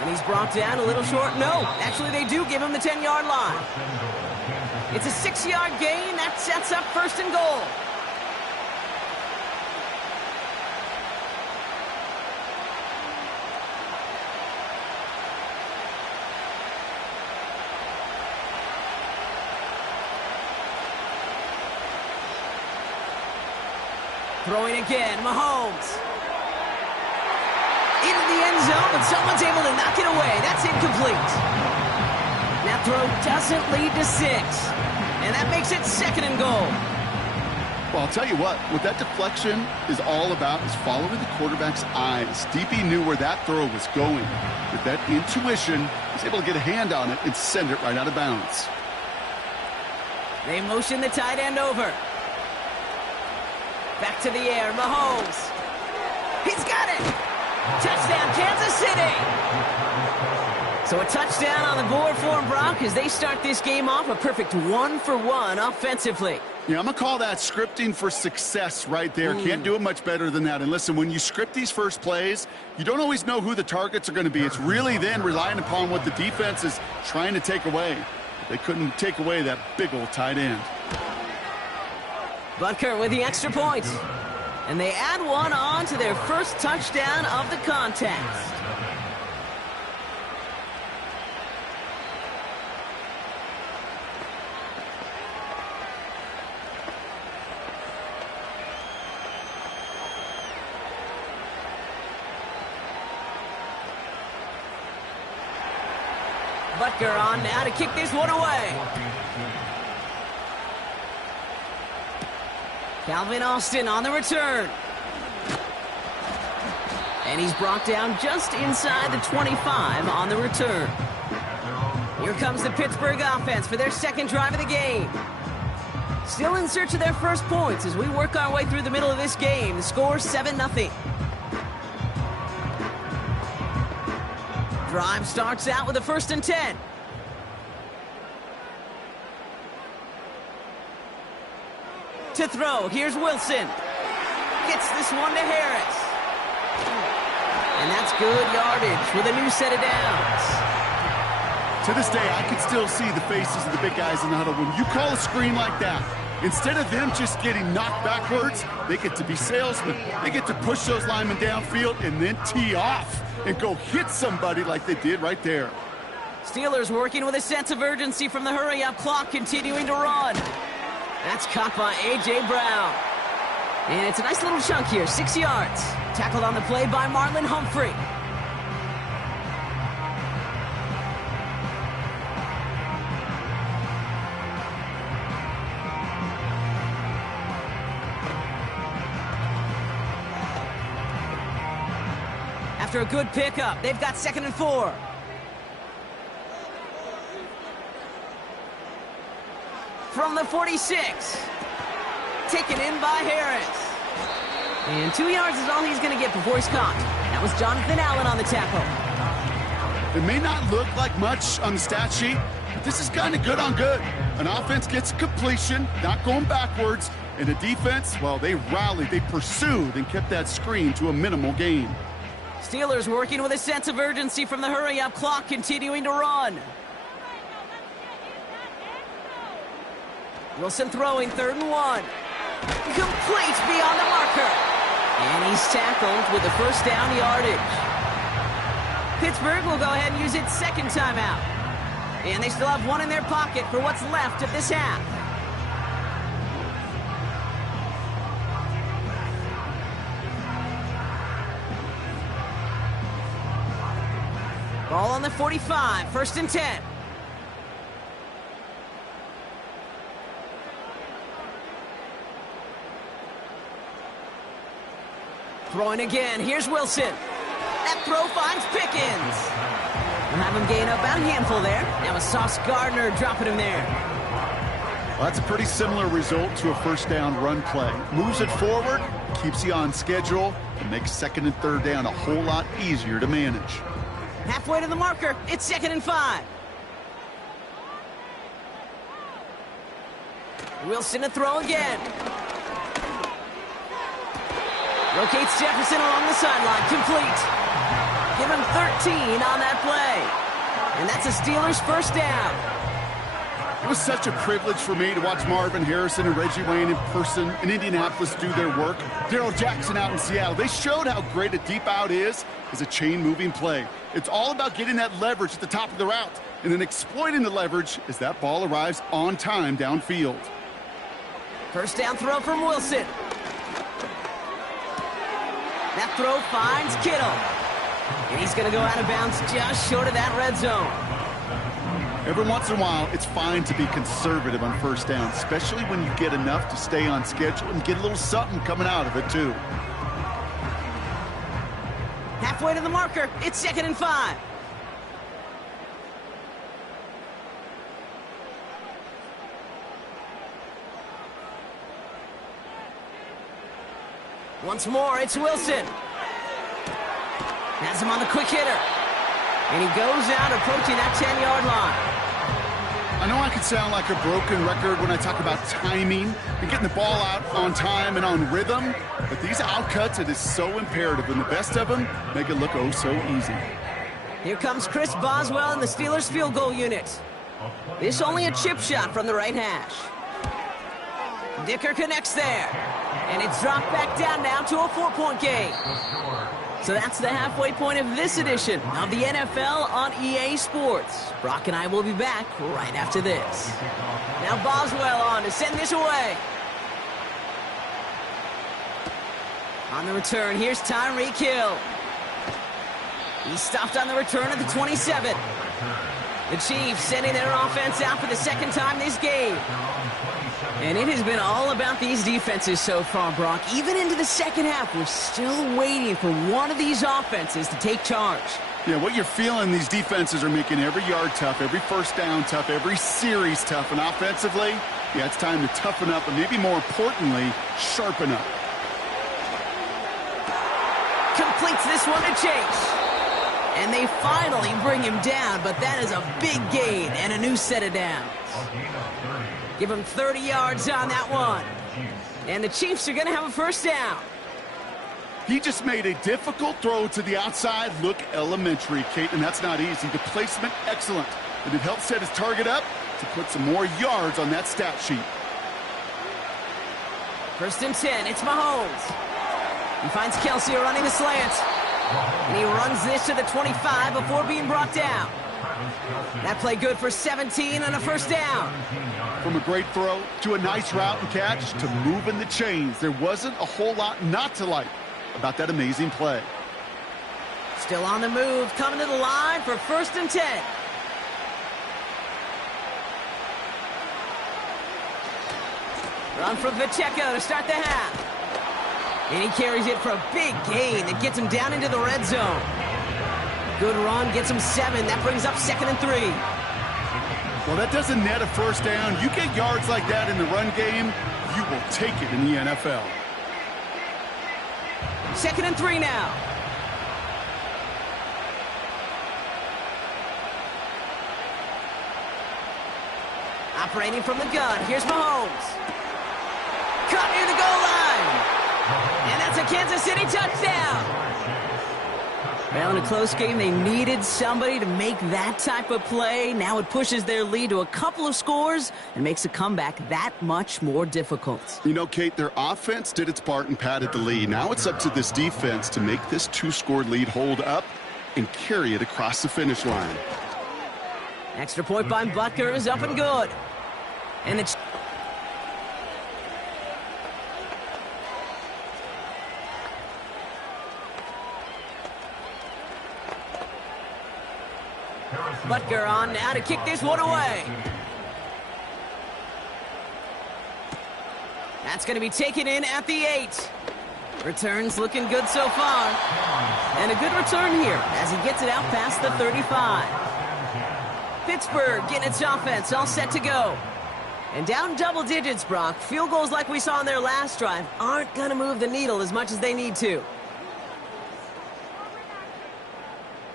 And he's brought down a little short. No, actually they do give him the 10-yard line. It's a 6-yard gain. That sets up 1st and goal. Throwing again, Mahomes. Into the end zone, but someone's able to knock it away. That's incomplete. That throw doesn't lead to 6. And that makes it 2nd and goal. Well, I'll tell you what that deflection is all about is following the quarterback's eyes. DB knew where that throw was going. With that intuition, he's able to get a hand on it and send it right out of bounds. They motion the tight end over. Back to the air, Mahomes. He's got it! Touchdown, Kansas City! So a touchdown on the board for them, Brock, as they start this game off a perfect 1-for-1 offensively. Yeah, I'm going to call that scripting for success right there. Can't do it much better than that. And listen, when you script these first plays, you don't always know who the targets are going to be. It's really then relying upon what the defense is trying to take away. They couldn't take away that big old tight end. Butker with the extra point. And they add one on to their first touchdown of the contest. Butker on now to kick this one away. Calvin Austin on the return. And he's brought down just inside the 25 on the return. Here comes the Pittsburgh offense for their 2nd drive of the game. Still in search of their first points as we work our way through the middle of this game. The score 7-0. Drive starts out with a 1st and 10. To throw, here's Wilson. Gets this one to Harris. And that's good yardage with a new set of downs. To this day, I can still see the faces of the big guys in the huddle. When you call a screen like that, instead of them just getting knocked backwards, they get to be salesmen. They get to push those linemen downfield and then tee off and go hit somebody like they did right there. Steelers working with a sense of urgency from the hurry-up clock, continuing to run. That's caught by A.J. Brown. And it's a nice little chunk here, 6 yards. Tackled on the play by Marlon Humphrey. After a good pickup, they've got 2nd and 4. From the 46. Taken in by Harris. And 2 yards is all he's going to get before he's caught. That was Jonathan Allen on the tackle. It may not look like much on the stat sheet, but this is kind of good on good. An offense gets completion, not going backwards, and the defense, well, they rallied, they pursued, and kept that screen to a minimal gain. Steelers working with a sense of urgency from the hurry-up clock, continuing to run. Wilson throwing 3rd and 1. Complete beyond the marker. And he's tackled with the 1st down yardage. Pittsburgh will go ahead and use its 2nd timeout. And they still have one in their pocket for what's left of this half. Ball on the 45, 1st and 10. Throwing again, here's Wilson. That throw finds Pickens. We'll have him gain up about a handful there. Now it's Sauce Gardner dropping him there. Well, that's a pretty similar result to a first down run play. Moves it forward, keeps you on schedule, and makes second and third down a whole lot easier to manage. Halfway to the marker, it's 2nd and 5. Wilson to throw again. Rotates Jefferson along the sideline, complete. Give him 13 on that play. And that's a Steelers first down. It was such a privilege for me to watch Marvin Harrison and Reggie Wayne in person in Indianapolis do their work. Darrell Jackson out in Seattle. They showed how great a deep out is as a chain-moving play. It's all about getting that leverage at the top of the route and then exploiting the leverage as that ball arrives on time downfield. First down throw from Wilson. That throw finds Kittle. And he's going to go out of bounds just short of that red zone. Every once in a while, it's fine to be conservative on first down, especially when you get enough to stay on schedule and get a little something coming out of it, too. Halfway to the marker, it's 2nd and 5. Once more, it's Wilson. Has him on the quick hitter. And he goes out approaching that 10-yard line. I know I can sound like a broken record when I talk about timing and getting the ball out on time and on rhythm, but these outcuts, it is so imperative, and the best of them make it look oh so easy. Here comes Chris Boswell in the Steelers field goal unit. This only a chip shot from the right hash. Dicker connects there, and it's dropped back down now to a 4-point game. So that's the halfway point of this edition of the NFL on EA Sports. Brock and I will be back right after this. Now Boswell on to send this away. On the return, here's Tyreek Hill. He stopped on the return at the 27. The Chiefs sending their offense out for the second time this game. And it has been all about these defenses so far, Brock. Even into the second half, we're still waiting for one of these offenses to take charge. Yeah, what you're feeling, these defenses are making every yard tough, every first down tough, every series tough. And offensively, yeah, it's time to toughen up and maybe more importantly, sharpen up. Completes this one to Chase. And they finally bring him down, but that is a big gain and a new set of downs. Give him 30 yards on that one. And the Chiefs are going to have a first down. He just made a difficult throw to the outside look elementary, Kate, and that's not easy. The placement, excellent. And it helped set his target up to put some more yards on that stat sheet. 1st and 10, it's Mahomes. He finds Kelsey running the slant. And he runs this to the 25 before being brought down. That play good for 17 and a first down. From a great throw to a nice route and catch to moving the chains, there wasn't a whole lot not to like about that amazing play. Still on the move, coming to the line for 1st and 10. Run from Pacheco to start the half. And he carries it for a big gain that gets him down into the red zone. Good run, gets him 7. That brings up 2nd and 3. Well, that doesn't net a first down. You get yards like that in the run game, you will take it in the NFL. 2nd and 3 now. Operating from the gun, here's Mahomes. Caught near the goal line. And that's a Kansas City touchdown. Well, in a close game, they needed somebody to make that type of play. Now it pushes their lead to a couple of scores and makes a comeback that much more difficult. You know, Kate, their offense did its part and padded the lead. Now it's up to this defense to make this 2-score lead hold up and carry it across the finish line. Extra point by Butker is up and good. And it's Butker on now to kick this one away. That's going to be taken in at the 8. Returns looking good so far. And a good return here as he gets it out past the 35. Pittsburgh getting its offense all set to go. And down double digits, Brock. Field goals like we saw in their last drive aren't going to move the needle as much as they need to.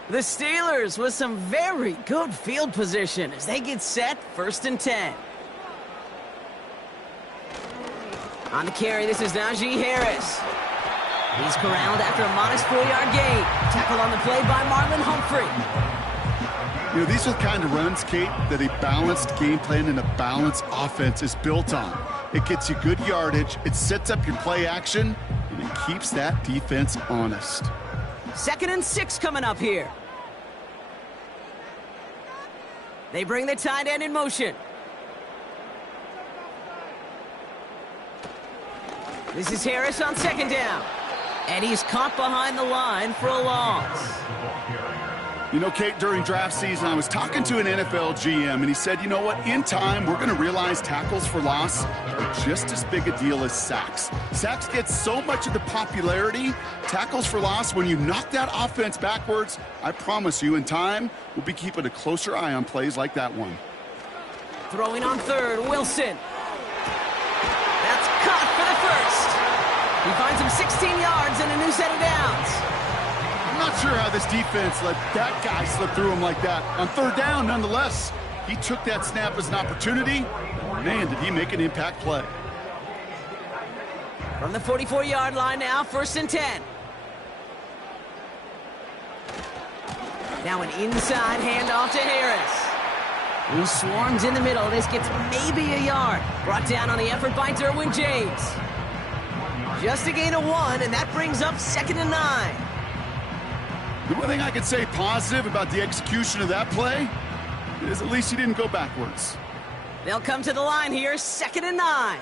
The Steelers with some very good field position as they get set, 1st and 10. On the carry, this is Najee Harris. He's corralled after a modest 4-yard gain. Tackled on the play by Marlon Humphrey. You know, these are the kind of runs, Kate, that a balanced game plan and a balanced offense is built on. It gets you good yardage, it sets up your play action, and it keeps that defense honest. 2nd and 6 coming up here. They bring the tight end in motion. This is Harris on 2nd down. And he's caught behind the line for a loss. You know, Kate, during draft season, I was talking to an NFL GM, and he said, you know what, in time, we're going to realize tackles for loss are just as big a deal as sacks. Sacks get so much of the popularity. Tackles for loss, when you knock that offense backwards, I promise you, in time, we'll be keeping a closer eye on plays like that one. Throwing on 3rd, Wilson. That's caught for the 1st. He finds him 16 yards and a new set of downs. I'm not sure how this defense let that guy slip through him like that. On 3rd down, nonetheless, he took that snap as an opportunity. Man, did he make an impact play. From the 44-yard line now, 1st and 10. Now an inside handoff to Harris. He swarms in the middle. This gets maybe a yard. Brought down on the effort by Derwin James. Just a gain of 1, and that brings up 2nd and 9. The one thing I could say positive about the execution of that play is at least he didn't go backwards. They'll come to the line here, 2nd and 9.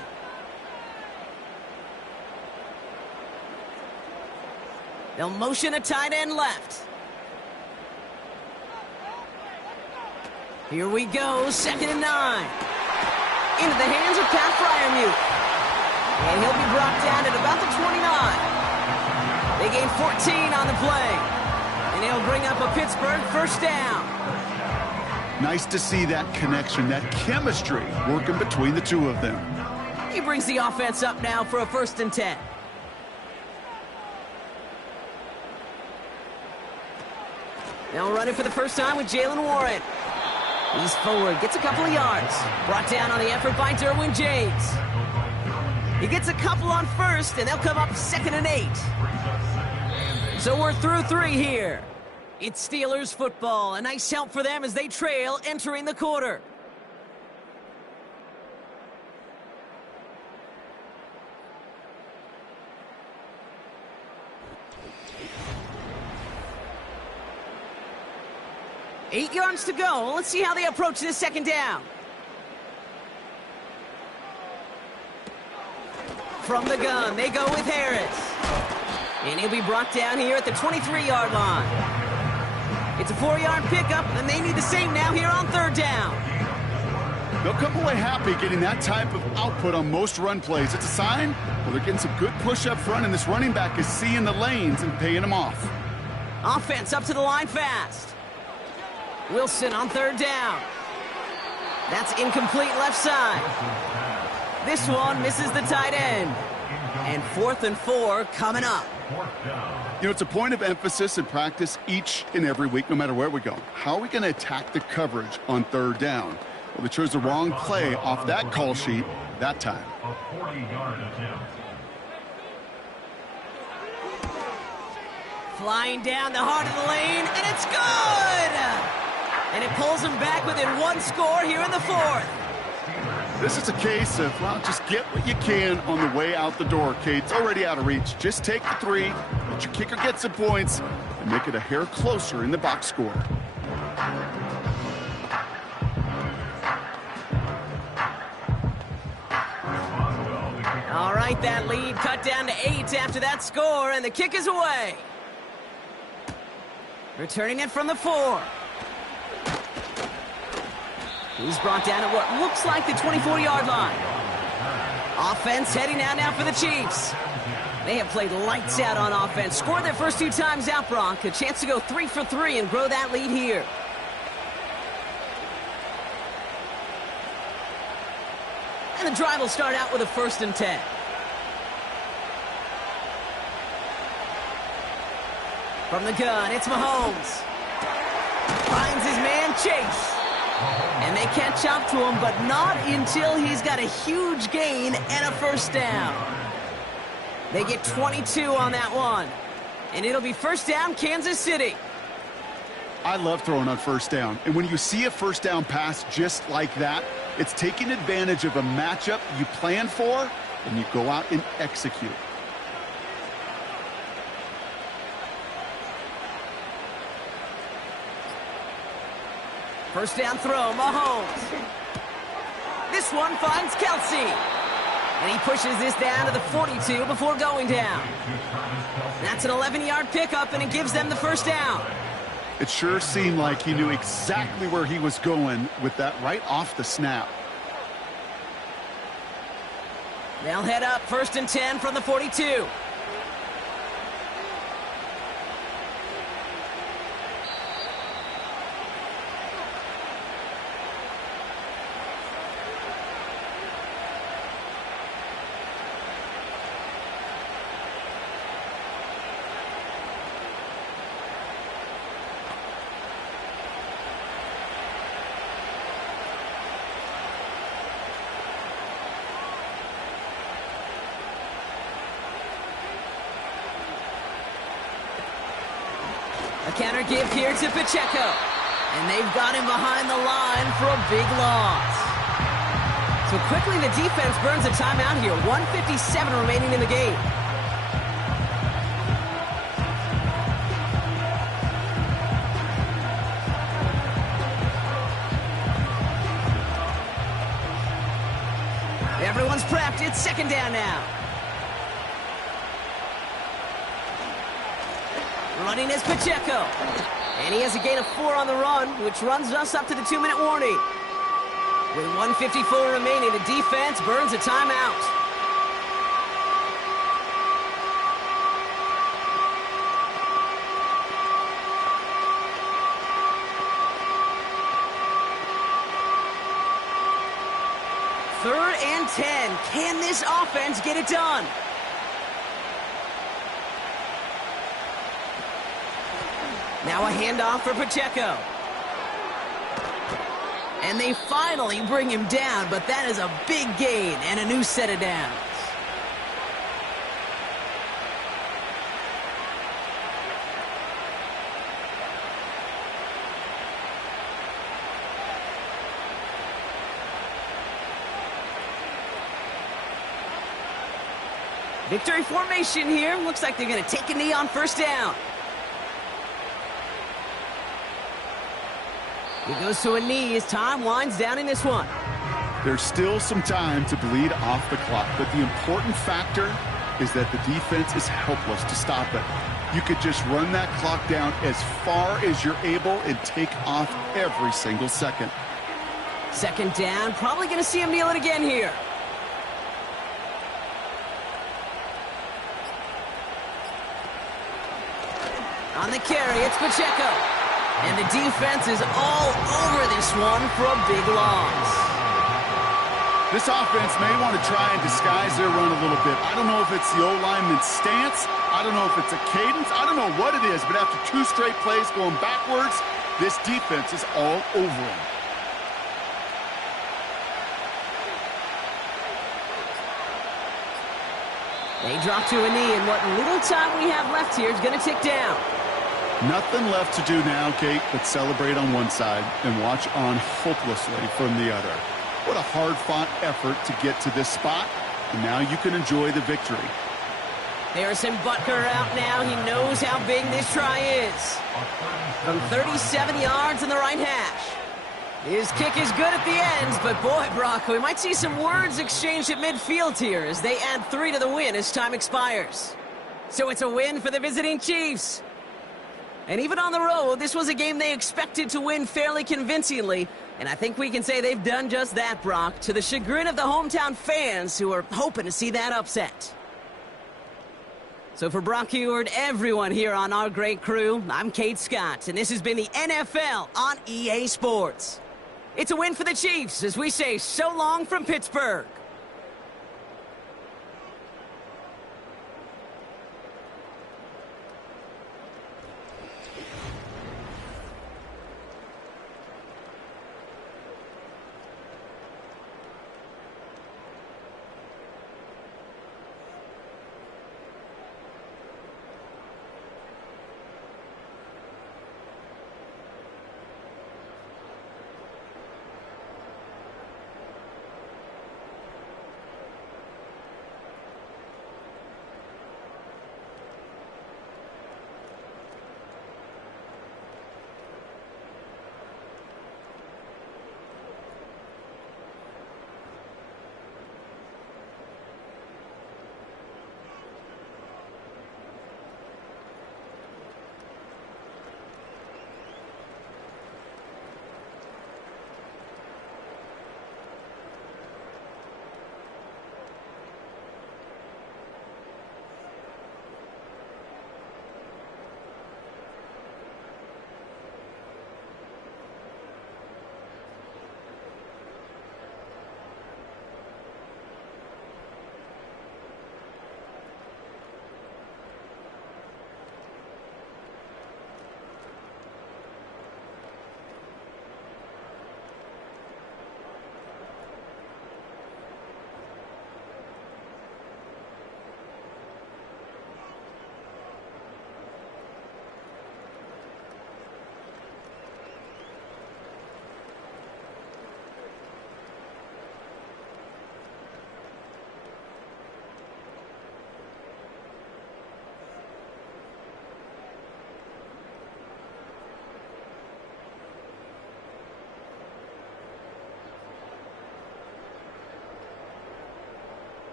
They'll motion a tight end left. Here we go, 2nd and 9. Into the hands of Pat Fryermuth. And he'll be brought down at about the 29. They gain 14 on the play. And he'll bring up a Pittsburgh 1st down. Nice to see that connection, that chemistry working between the two of them. He brings the offense up now for a 1st and 10. Now running for the first time with Jalen Warren. He's forward, gets a couple of yards. Brought down on the effort by Derwin James. He gets a couple on 1st, and they'll come up 2nd and 8. So we're through 3 here. It's Steelers football. A nice help for them as they trail entering the quarter. Eight yards to go. Let's see how they approach this 2nd down. From the gun, they go with Harris. And he'll be brought down here at the 23-yard line. It's a 4-yard pickup, and they need the same now here on 3rd down. They'll come away happy getting that type of output on most run plays. It's a sign, well, they're getting some good push up front, and this running back is seeing the lanes and paying them off. Offense up to the line fast. Wilson on 3rd down. That's incomplete left side. This one misses the tight end. And 4th and 4 coming up. You know, it's a point of emphasis in practice each and every week, no matter where we go. How are we going to attack the coverage on 3rd down? Well, they chose the wrong play off that call sheet that time. Flying down the heart of the lane, and it's good! And it pulls them back within 1 score here in the 4th. This is a case of, well, just get what you can on the way out the door, Kate. It's already out of reach. Just take the 3, let your kicker get some points, and make it a hair closer in the box score. All right, that lead cut down to 8 after that score, and the kick is away. Returning it from the 4. He's brought down at what looks like the 24-yard line. Offense heading out now for the Chiefs. They have played lights out on offense. Scored their first 2 times out, Brock. A chance to go 3 for 3 and grow that lead here. And the drive will start out with a 1st and 10. From the gun, it's Mahomes. Finds his man, Chase. And they catch up to him, but not until he's got a huge gain and a 1st down. They get 22 on that one. And it'll be 1st down, Kansas City. I love throwing on 1st down. And when you see a 1st down pass just like that, it's taking advantage of a matchup you plan for, and you go out and execute. First down throw, Mahomes. This one finds Kelsey. And he pushes this down to the 42 before going down. That's an 11-yard pickup, and it gives them the 1st down. It sure seemed like he knew exactly where he was going with that right off the snap. They'll head up 1st and 10 from the 42. A counter give here to Pacheco. And they've got him behind the line for a big loss. So quickly the defense burns a timeout here. 1:57 remaining in the game. Everyone's prepped. It's 2nd down now. Running is Pacheco. And he has a gain of 4 on the run, which runs us up to the 2-minute warning. With 1:54 remaining, the defense burns a timeout. Third and 10. Can this offense get it done? Now a handoff for Pacheco. And they finally bring him down, but that is a big gain and a new set of downs. Victory formation here. Looks like they're going to take a knee on 1st down. He goes to a knee as time winds down in this one. There's still some time to bleed off the clock, but the important factor is that the defense is helpless to stop it. You could just run that clock down as far as you're able and take off every single second. 2nd down, probably going to see him kneel it again here. On the carry, it's Pacheco. And the defense is all over this one for a big loss. This offense may want to try and disguise their run a little bit. I don't know if it's the O-lineman's stance. I don't know if it's a cadence. I don't know what it is, but after 2 straight plays going backwards, this defense is all over them. They drop to a knee, and what little time we have left here is going to tick down. Nothing left to do now, Kate, but celebrate on one side and watch on hopelessly from the other. What a hard-fought effort to get to this spot, and now you can enjoy the victory. Harrison Butker out now. He knows how big this try is. From 37 yards in the right hash. His kick is good at the ends, but boy, Brock, we might see some words exchanged at midfield here as they add 3 to the win as time expires. So it's a win for the visiting Chiefs. And even on the road, this was a game they expected to win fairly convincingly. And I think we can say they've done just that, Brock, to the chagrin of the hometown fans who are hoping to see that upset. So for Brock Heward, everyone here on our great crew, I'm Kate Scott, and this has been the NFL on EA Sports. It's a win for the Chiefs as we say so long from Pittsburgh.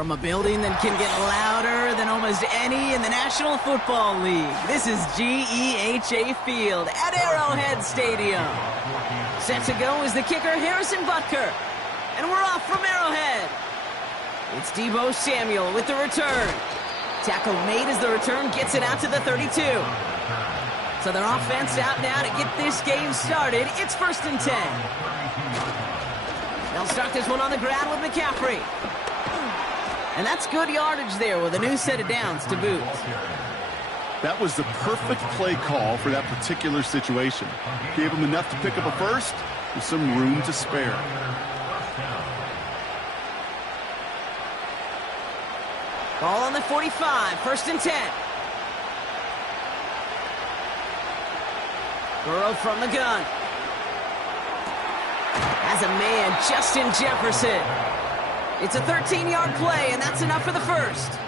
From a building that can get louder than almost any in the National Football League, this is GEHA Field at Arrowhead Stadium. Set to go is the kicker, Harrison Butker. And we're off from Arrowhead. It's Deebo Samuel with the return. Tackle made as the return gets it out to the 32. So their offense out now to get this game started. It's 1st and 10. They'll start this one on the ground with McCaffrey. And that's good yardage there with a new set of downs to boot. That was the perfect play call for that particular situation. Gave him enough to pick up a first with some room to spare. Ball on the 45, 1st and 10. Burrow from the gun. As a man, Justin Jefferson. It's a 13-yard play, and that's enough for the first.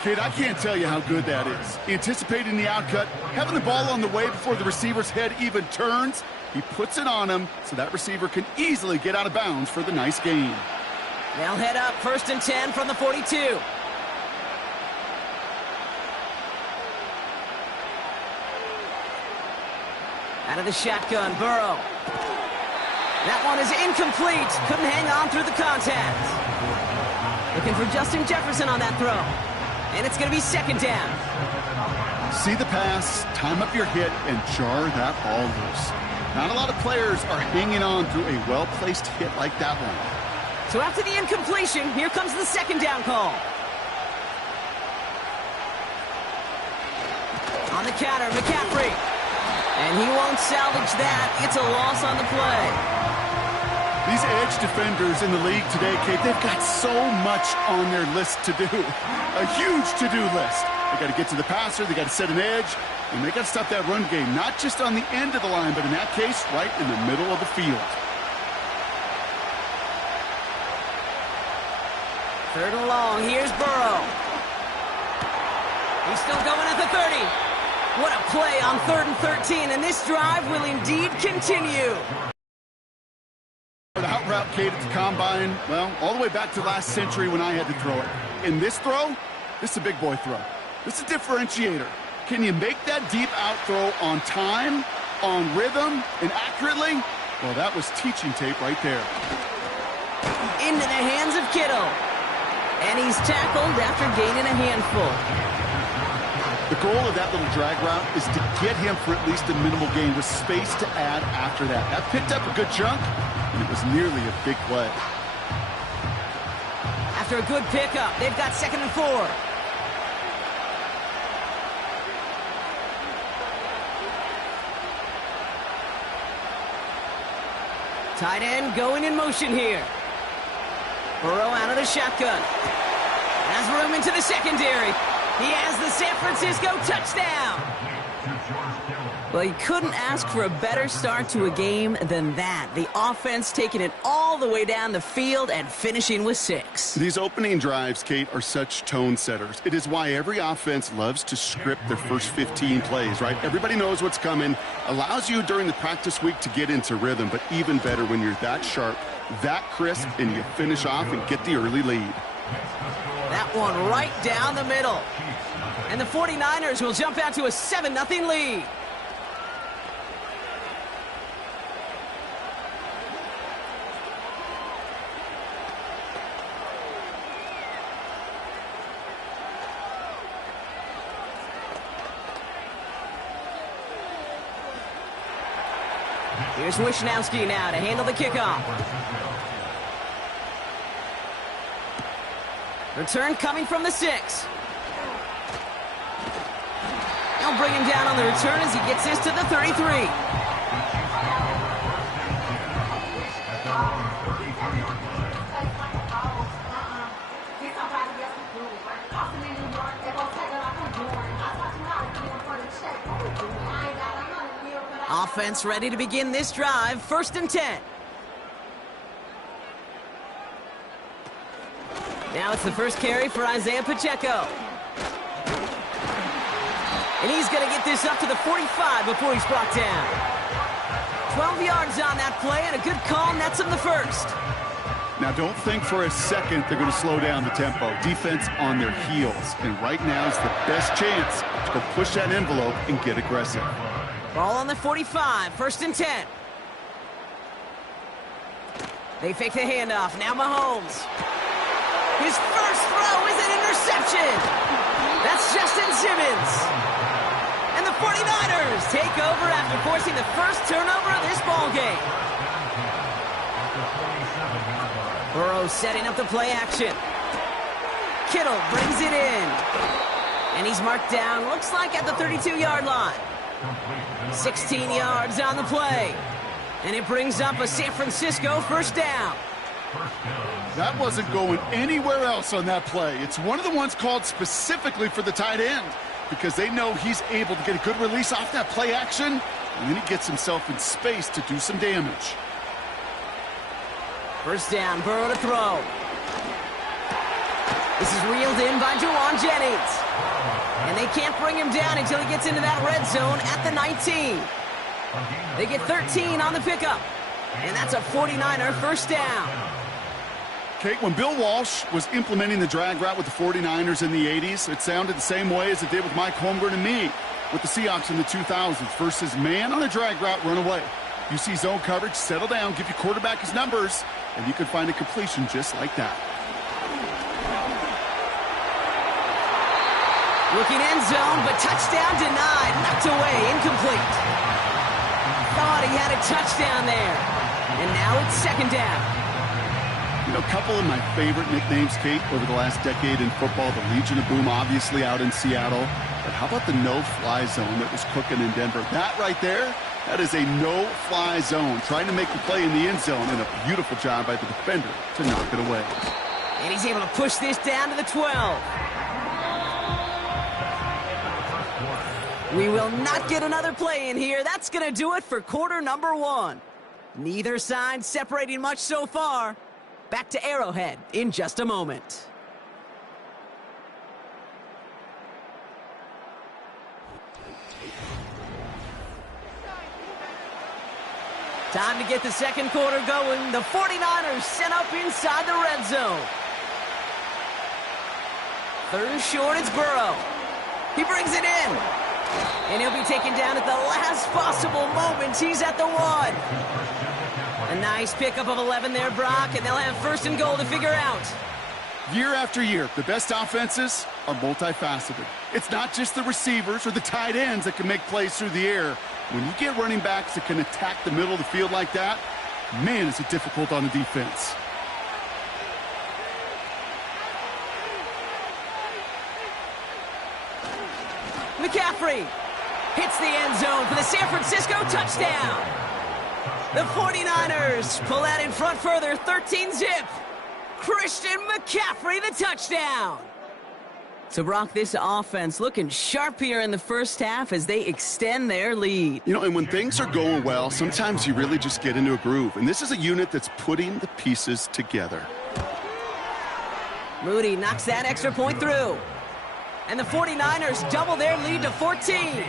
Kid, I can't tell you how good that is. Anticipating the outcut, having the ball on the way before the receiver's head even turns, he puts it on him so that receiver can easily get out of bounds for the nice gain. They'll head up 1st and 10 from the 42. Out of the shotgun, Burrow. That one is incomplete. Couldn't hang on through the contact. Looking for Justin Jefferson on that throw. And it's going to be 2nd down. See the pass, time up your hit, and jar that ball loose. Not a lot of players are hanging on through a well-placed hit like that one. So after the incompletion, here comes the 2nd down call. On the counter, McCaffrey. And he won't salvage that. It's a loss on the play. These edge defenders in the league today, Kate, they've got so much on their list to do. A huge to-do list. They got to get to the passer, they got to set an edge, and they got to stop that run game, not just on the end of the line, but in that case, right in the middle of the field. Third and long, here's Burrow. He's still going at the 30. What a play on 3rd and 13, and this drive will indeed continue. The out route, Kate, at the combine, well, all the way back to last century when I had to throw it. In this throw, this is a big boy throw. This is a differentiator. Can you make that deep out throw on time, on rhythm, and accurately? Well, that was teaching tape right there. Into the hands of Kittle. And he's tackled after gaining a handful. The goal of that little drag route is to get him for at least a minimal gain with space to add after that. That picked up a good chunk, and it was nearly a big play. After a good pickup, they've got 2nd and 4. Tight end going in motion here. Burrow out of the shotgun. Has room into the secondary. He has the San Francisco touchdown. Well, you couldn't ask for a better start to a game than that. The offense taking it all the way down the field and finishing with 6. These opening drives, Kate, are such tone setters. It is why every offense loves to script their first 15 plays, right? Everybody knows what's coming. Allows you during the practice week to get into rhythm, but even better when you're that sharp, that crisp, and you finish off and get the early lead. That one right down the middle. And the 49ers will jump out to a 7-0 lead. Here's Wishnowski now to handle the kickoff. Return coming from the 6. They'll bring him down on the return as he gets this to the 33. Offense ready to begin this drive. 1st and 10. Now it's the first carry for Isaiah Pacheco. And he's going to get this up to the 45 before he's brought down. 12 yards on that play, and a good call nets him the 1st. Now, don't think for a second they're going to slow down the tempo. Defense on their heels. And right now is the best chance to go push that envelope and get aggressive. Ball on the 45, 1st and 10. They fake the handoff. Now Mahomes. His first throw is an interception. That's Justin Simmons. And the 49ers take over after forcing the first turnover of this ballgame. Burrow setting up the play action. Kittle brings it in. And he's marked down, looks like at the 32-yard line. 16 yards on the play. And it brings up a San Francisco 1st down. That wasn't going anywhere else on that play. It's one of the ones called specifically for the tight end because they know he's able to get a good release off that play action, and then he gets himself in space to do some damage. 1st down, Burrow to throw. This is reeled in by Juwan Jennings. And they can't bring him down until he gets into that red zone at the 19. They get 13 on the pickup. And that's a 49er 1st down. Kate, when Bill Walsh was implementing the drag route with the 49ers in the 80s, it sounded the same way as it did with Mike Holmgren and me with the Seahawks in the 2000s. Versus man on a drag route, run away. You see zone coverage, settle down, give your quarterback his numbers, and you can find a completion just like that. Looking end zone, but touchdown denied. Knocked away, incomplete. Thought he had a touchdown there. And now it's 2nd down. You know, a couple of my favorite nicknames, Kate, over the last decade in football. The Legion of Boom, obviously, out in Seattle. But how about the no-fly zone that was cooking in Denver? That right there, That is a no-fly zone, trying to make the play in the end zone, and a beautiful job by the defender to knock it away. And he's able to push this down to the 12. We will not get another play in here. That's going to do it for quarter number 1. Neither side separating much so far. Back to Arrowhead in just a moment. Time to get the second quarter going. The 49ers sent up inside the red zone. Third and short, it's Burrow. He brings it in. And he'll be taken down at the last possible moment. He's at the 1. A nice pickup of 11 there, Brock, and they'll have first and goal to figure out. Year after year, the best offenses are multifaceted. It's not just the receivers or the tight ends that can make plays through the air. When you get running backs that can attack the middle of the field like that, man, is it difficult on the defense. McCaffrey hits the end zone for the San Francisco touchdown. The 49ers pull out in front further, 13-zip. Christian McCaffrey, the touchdown. So, Brock, this offense looking sharp here in the first half as they extend their lead. You know, and when things are going well, sometimes you really just get into a groove. And this is a unit that's putting the pieces together. Moody knocks that extra point through. And the 49ers double their lead to 14.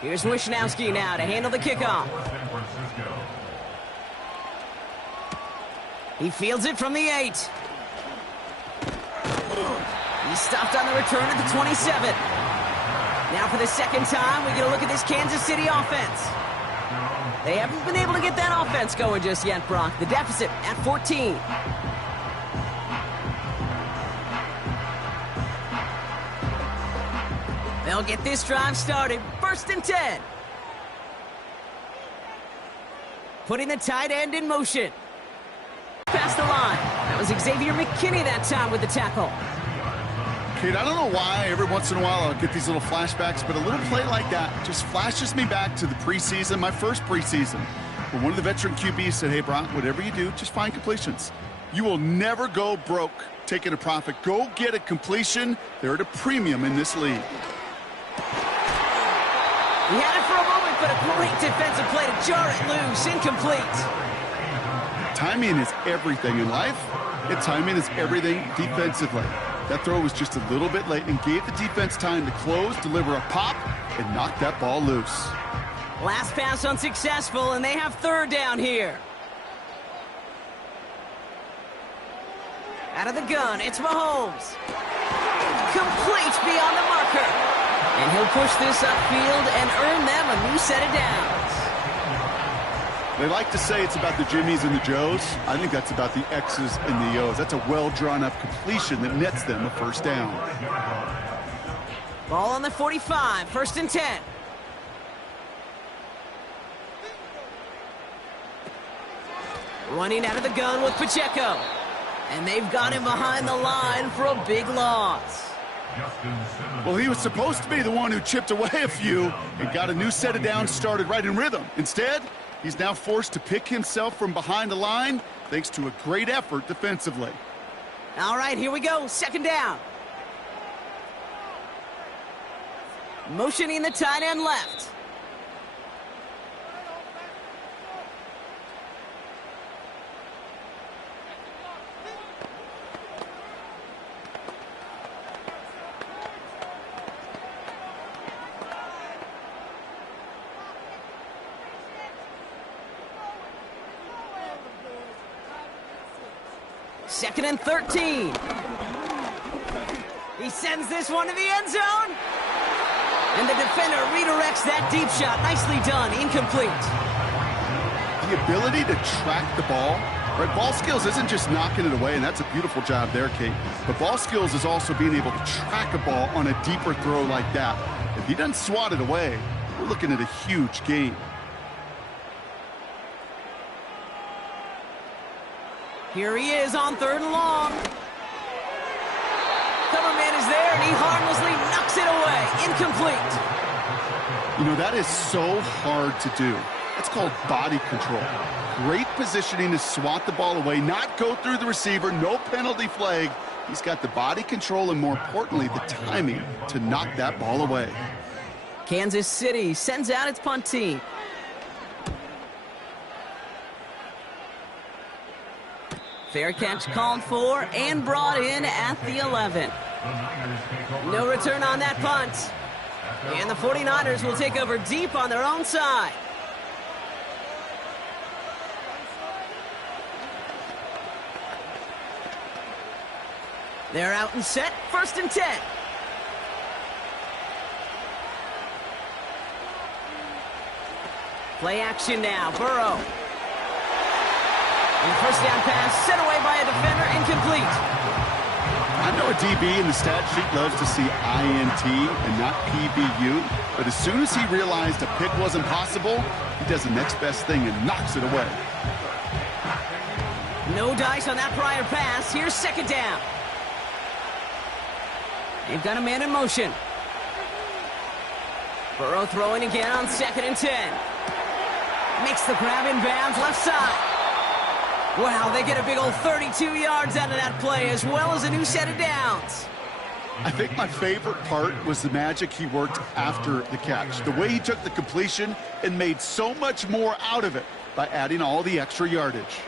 Here's Wishnowski now to handle the kickoff. He fields it from the 8. He stopped on the return at the 27. Now for the second time, we get a look at this Kansas City offense. They haven't been able to get that offense going just yet, Brock. The deficit at 14. They'll get this drive started. First and 10. Putting the tight end in motion. Past the line. That was Xavier McKinney that time with the tackle. Kate, I don't know why every once in a while I'll get these little flashbacks, but a little play like that just flashes me back to the preseason, my first preseason, when one of the veteran QBs said, hey, Brock, whatever you do, just find completions. You will never go broke taking a profit. Go get a completion. They're at a premium in this league. He had it for a moment, but a great defensive play to jar it loose. Incomplete. Timing is everything in life, and timing is everything defensively. That throw was just a little bit late and gave the defense time to close, deliver a pop, and knock that ball loose. Last pass unsuccessful, and they have third down here. Out of the gun, it's Mahomes. Complete beyond the marker. And he'll push this upfield and earn them a new set of downs. They like to say it's about the Jimmies and the Joes. I think that's about the X's and the O's. That's a well-drawn-up completion that nets them a first down. Ball on the 45, first and 10. Running out of the gun with Pacheco. And they've got him behind the line for a big loss. Well, he was supposed to be the one who chipped away a few and got a new set of downs started right in rhythm. Instead, he's now forced to pick himself from behind the line thanks to a great effort defensively. All right, here we go. Second down. Motioning the tight end left. Second and 13. He sends this one to the end zone. And the defender redirects that deep shot. Nicely done. Incomplete. The ability to track the ball Right, ball skills isn't just knocking it away, and that's a beautiful job there, Kate. But ball skills is also being able to track a ball on a deeper throw like that. If he doesn't swat it away, we're looking at a huge gain. Here he is on 3rd and long. Cover man is there, and he harmlessly knocks it away. Incomplete. You know, that is so hard to do. That's called body control. Great positioning to swat the ball away, not go through the receiver, no penalty flag. He's got the body control and, more importantly, the timing to knock that ball away. Kansas City sends out its punt team. Fair catch called for and brought in at the 11. No return on that punt. And the 49ers will take over deep on their own side. They're out and set, 1st and 10. Play action now, Burrow. And the 1st down pass sent away by a defender, incomplete. I know a DB in the stat sheet loves to see INT and not PBU, but as soon as he realized a pick wasn't possible, he does the next best thing and knocks it away. No dice on that prior pass. Here's 2nd down. They've got a man in motion. Burrow throwing again on 2nd and 10. Makes the grab in bounds, left side. Wow, they get a big old 32 yards out of that play, as well as a new set of downs. I think my favorite part was the magic he worked after the catch. The way he took the completion and made so much more out of it by adding all the extra yardage.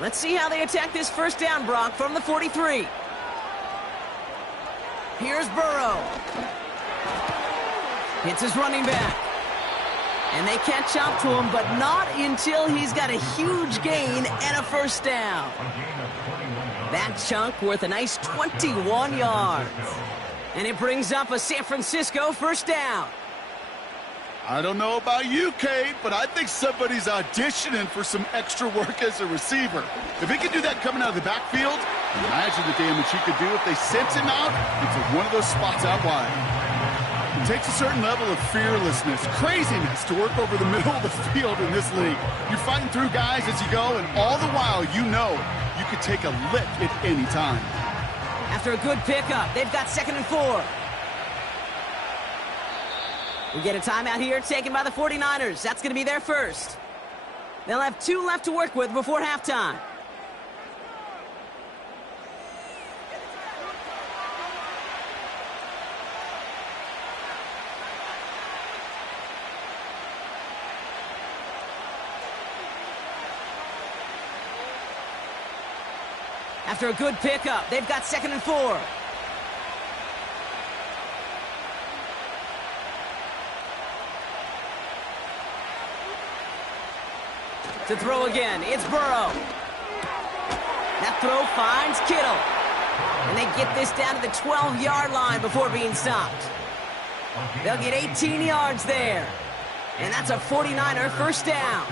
Let's see how they attack this 1st down, Brock, from the 43. Here's Burrow. Hits his running back. And they catch up to him, but not until he's got a huge gain and a 1st down. That chunk worth a nice 21 yards. And it brings up a San Francisco 1st down. I don't know about you, Kate, but I think somebody's auditioning for some extra work as a receiver. If he could do that coming out of the backfield, imagine the damage he could do if they sent him out into one of those spots out wide. It takes a certain level of fearlessness, craziness to work over the middle of the field in this league. You're fighting through guys as you go, and all the while you know you could take a lick at any time. After a good pickup, they've got 2nd and 4. We get a timeout here taken by the 49ers. That's going to be their 1st. They'll have 2 left to work with before halftime. After a good pickup, they've got 2nd and 4. To throw again, it's Burrow. That throw finds Kittle. And they get this down to the 12-yard line before being stopped. They'll get 18 yards there. And that's a 49er 1st down.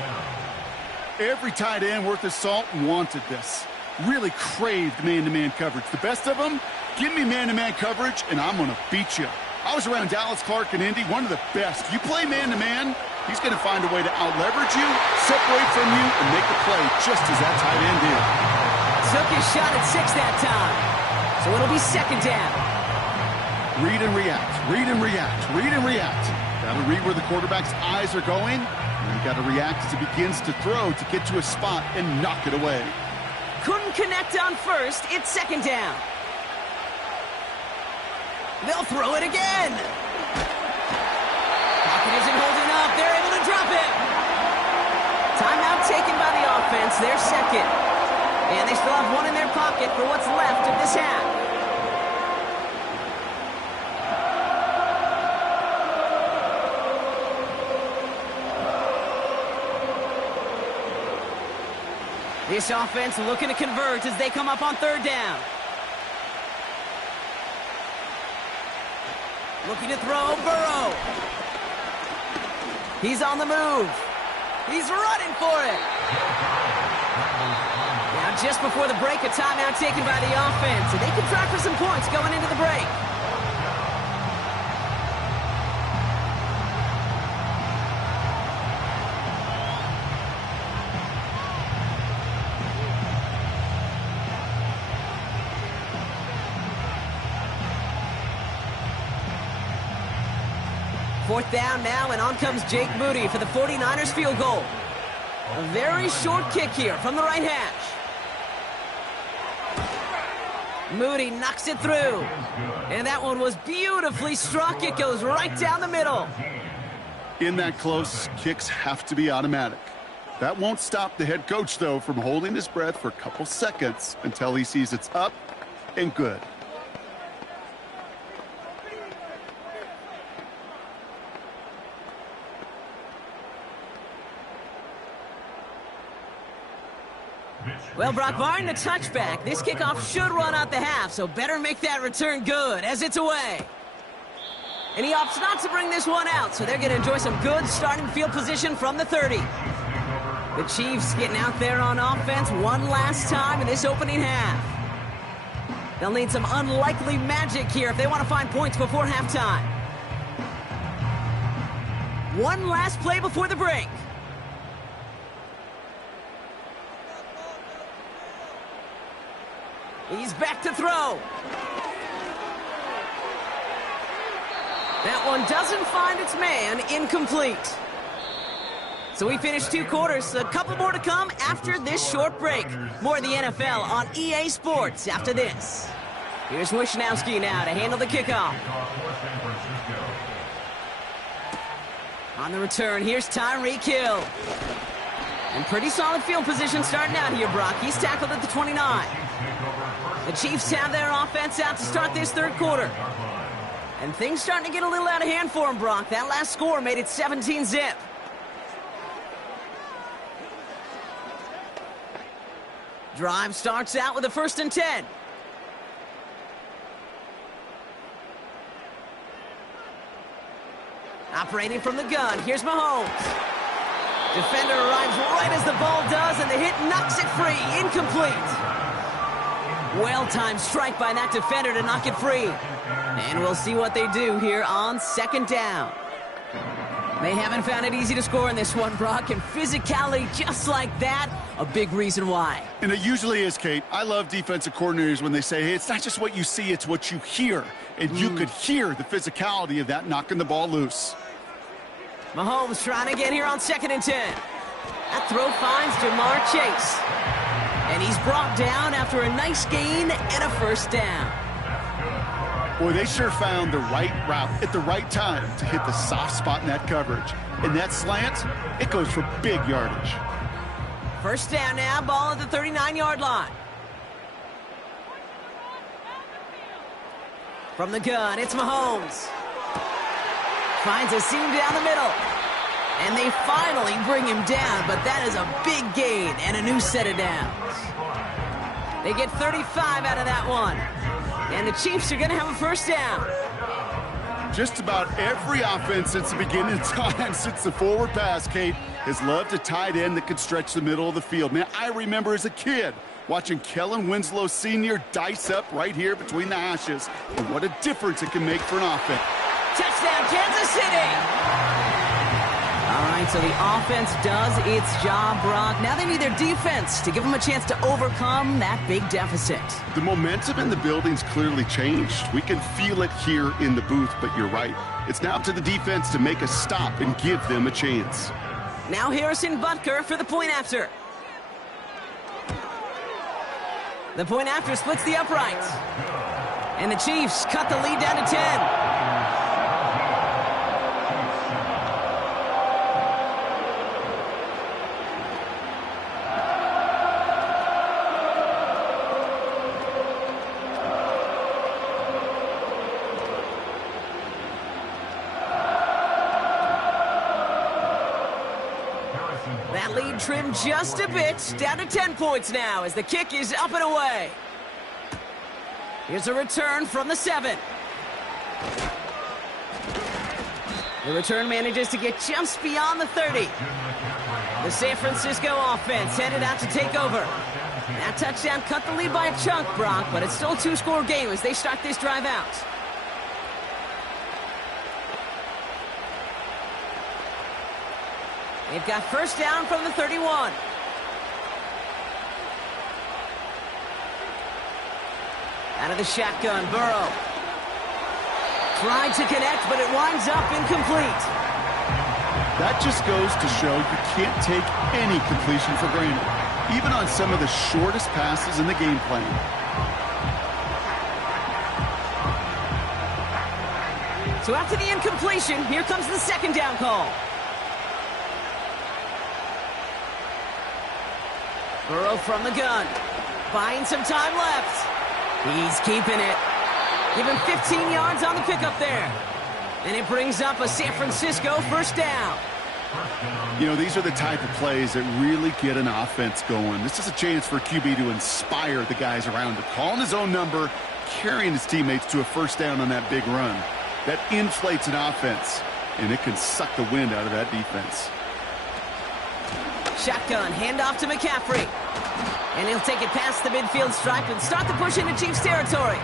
Every tight end worth his salt wanted this. Really craved man-to-man coverage. The best of them, give me man-to-man coverage, and I'm going to beat you. I was around Dallas Clark and Indy, one of the best. You play man-to-man, he's going to find a way to out-leverage you, separate from you, and make the play just as that tight end did. Took his shot at 6 that time. So it'll be 2nd down. Read and react, read and react, read and react. Got to read where the quarterback's eyes are going, and you got to react as he begins to throw to get to a spot and knock it away. Couldn't connect on 1st. It's 2nd down. They'll throw it again. Pocket isn't holding up. They're able to drop it. Timeout taken by the offense. They're 2nd. And they still have 1 in their pocket for what's left of this half. This offense looking to convert as they come up on 3rd down. Looking to throw, Burrow. He's on the move. He's running for it. Now, just before the break, a timeout taken by the offense, and they can try for some points going into the break. Fourth down now, and on comes Jake Moody for the 49ers field goal. A very short kick here from the right hash. Moody knocks it through. And that one was beautifully struck. It goes right down the middle. In that close, kicks have to be automatic. That won't stop the head coach, though, from holding his breath for a couple seconds until he sees it's up and good. Well, Brock, barring the touchback, this kickoff should run out the half, so better make that return good as it's away. And he opts not to bring this one out, so they're going to enjoy some good starting field position from the 30. The Chiefs getting out there on offense one last time in this opening half. They'll need some unlikely magic here if they want to find points before halftime. One last play before the break. He's back to throw. That one doesn't find its man, incomplete. So we finished 2 quarters, a couple more to come after this short break. More of the NFL on EA Sports after this. Here's Wishnowski now to handle the kickoff. On the return, here's Tyreek Hill. And pretty solid field position starting out here, Brock. He's tackled at the 29. The Chiefs have their offense out to start this third quarter. And things starting to get a little out of hand for him, Brock. That last score made it 17-zip. Drive starts out with a 1st and 10. Operating from the gun, here's Mahomes. Defender arrives right as the ball does, and the hit knocks it free. Incomplete. Well-timed strike by that defender to knock it free. And we'll see what they do here on 2nd down. They haven't found it easy to score in this one, Brock, and physicality just like that, a big reason why. And it usually is, Kate. I love defensive coordinators when they say, hey, it's not just what you see, it's what you hear. And you could hear the physicality of that knocking the ball loose. Mahomes trying to get here on 2nd and 10. That throw finds Jamar Chase. And he's brought down after a nice gain and a 1st down. Boy, they sure found the right route at the right time to hit the soft spot in that coverage. And that slant, it goes for big yardage. 1st down now, ball at the 39-yard line. From the gun, it's Mahomes. Finds a seam down the middle. And they finally bring him down, but that is a big gain and a new set of downs. They get 35 out of that one. And the Chiefs are going to have a 1st down. Just about every offense since the beginning of time, since the forward pass, Kate, has loved a tight end that could stretch the middle of the field. Man, I remember as a kid watching Kellen Winslow Sr. dice up right here between the hashes. And what a difference it can make for an offense. Touchdown, Kansas City! All right, so the offense does its job, Brock. Now they need their defense to give them a chance to overcome that big deficit. The momentum in the building's clearly changed. We can feel it here in the booth, but you're right. It's now up to the defense to make a stop and give them a chance. Now Harrison Butker for the point after. The point after splits the uprights. And the Chiefs cut the lead down to 10. That lead trimmed just a bit, down to 10 points now as the kick is up and away. Here's a return from the 7. The return manages to get just beyond the 30. The San Francisco offense headed out to take over. That touchdown cut the lead by a chunk, Brock, but it's still a two-score game as they start this drive out. They've got first down from the 31. Out of the shotgun, Burrow. Tried to connect, but it winds up incomplete. That just goes to show you can't take any completion for granted, even on some of the shortest passes in the game plan. So after the incompletion, here comes the second down call. Burrow from the gun. Buying some time left. He's keeping it. Give him 15 yards on the pickup there. And it brings up a San Francisco first down. You know, these are the type of plays that really get an offense going. This is a chance for QB to inspire the guys around him. Calling his own number, carrying his teammates to a first down on that big run. That inflates an offense, and it can suck the wind out of that defense. Shotgun, handoff to McCaffrey. And he'll take it past the midfield stripe and start the push into Chiefs territory.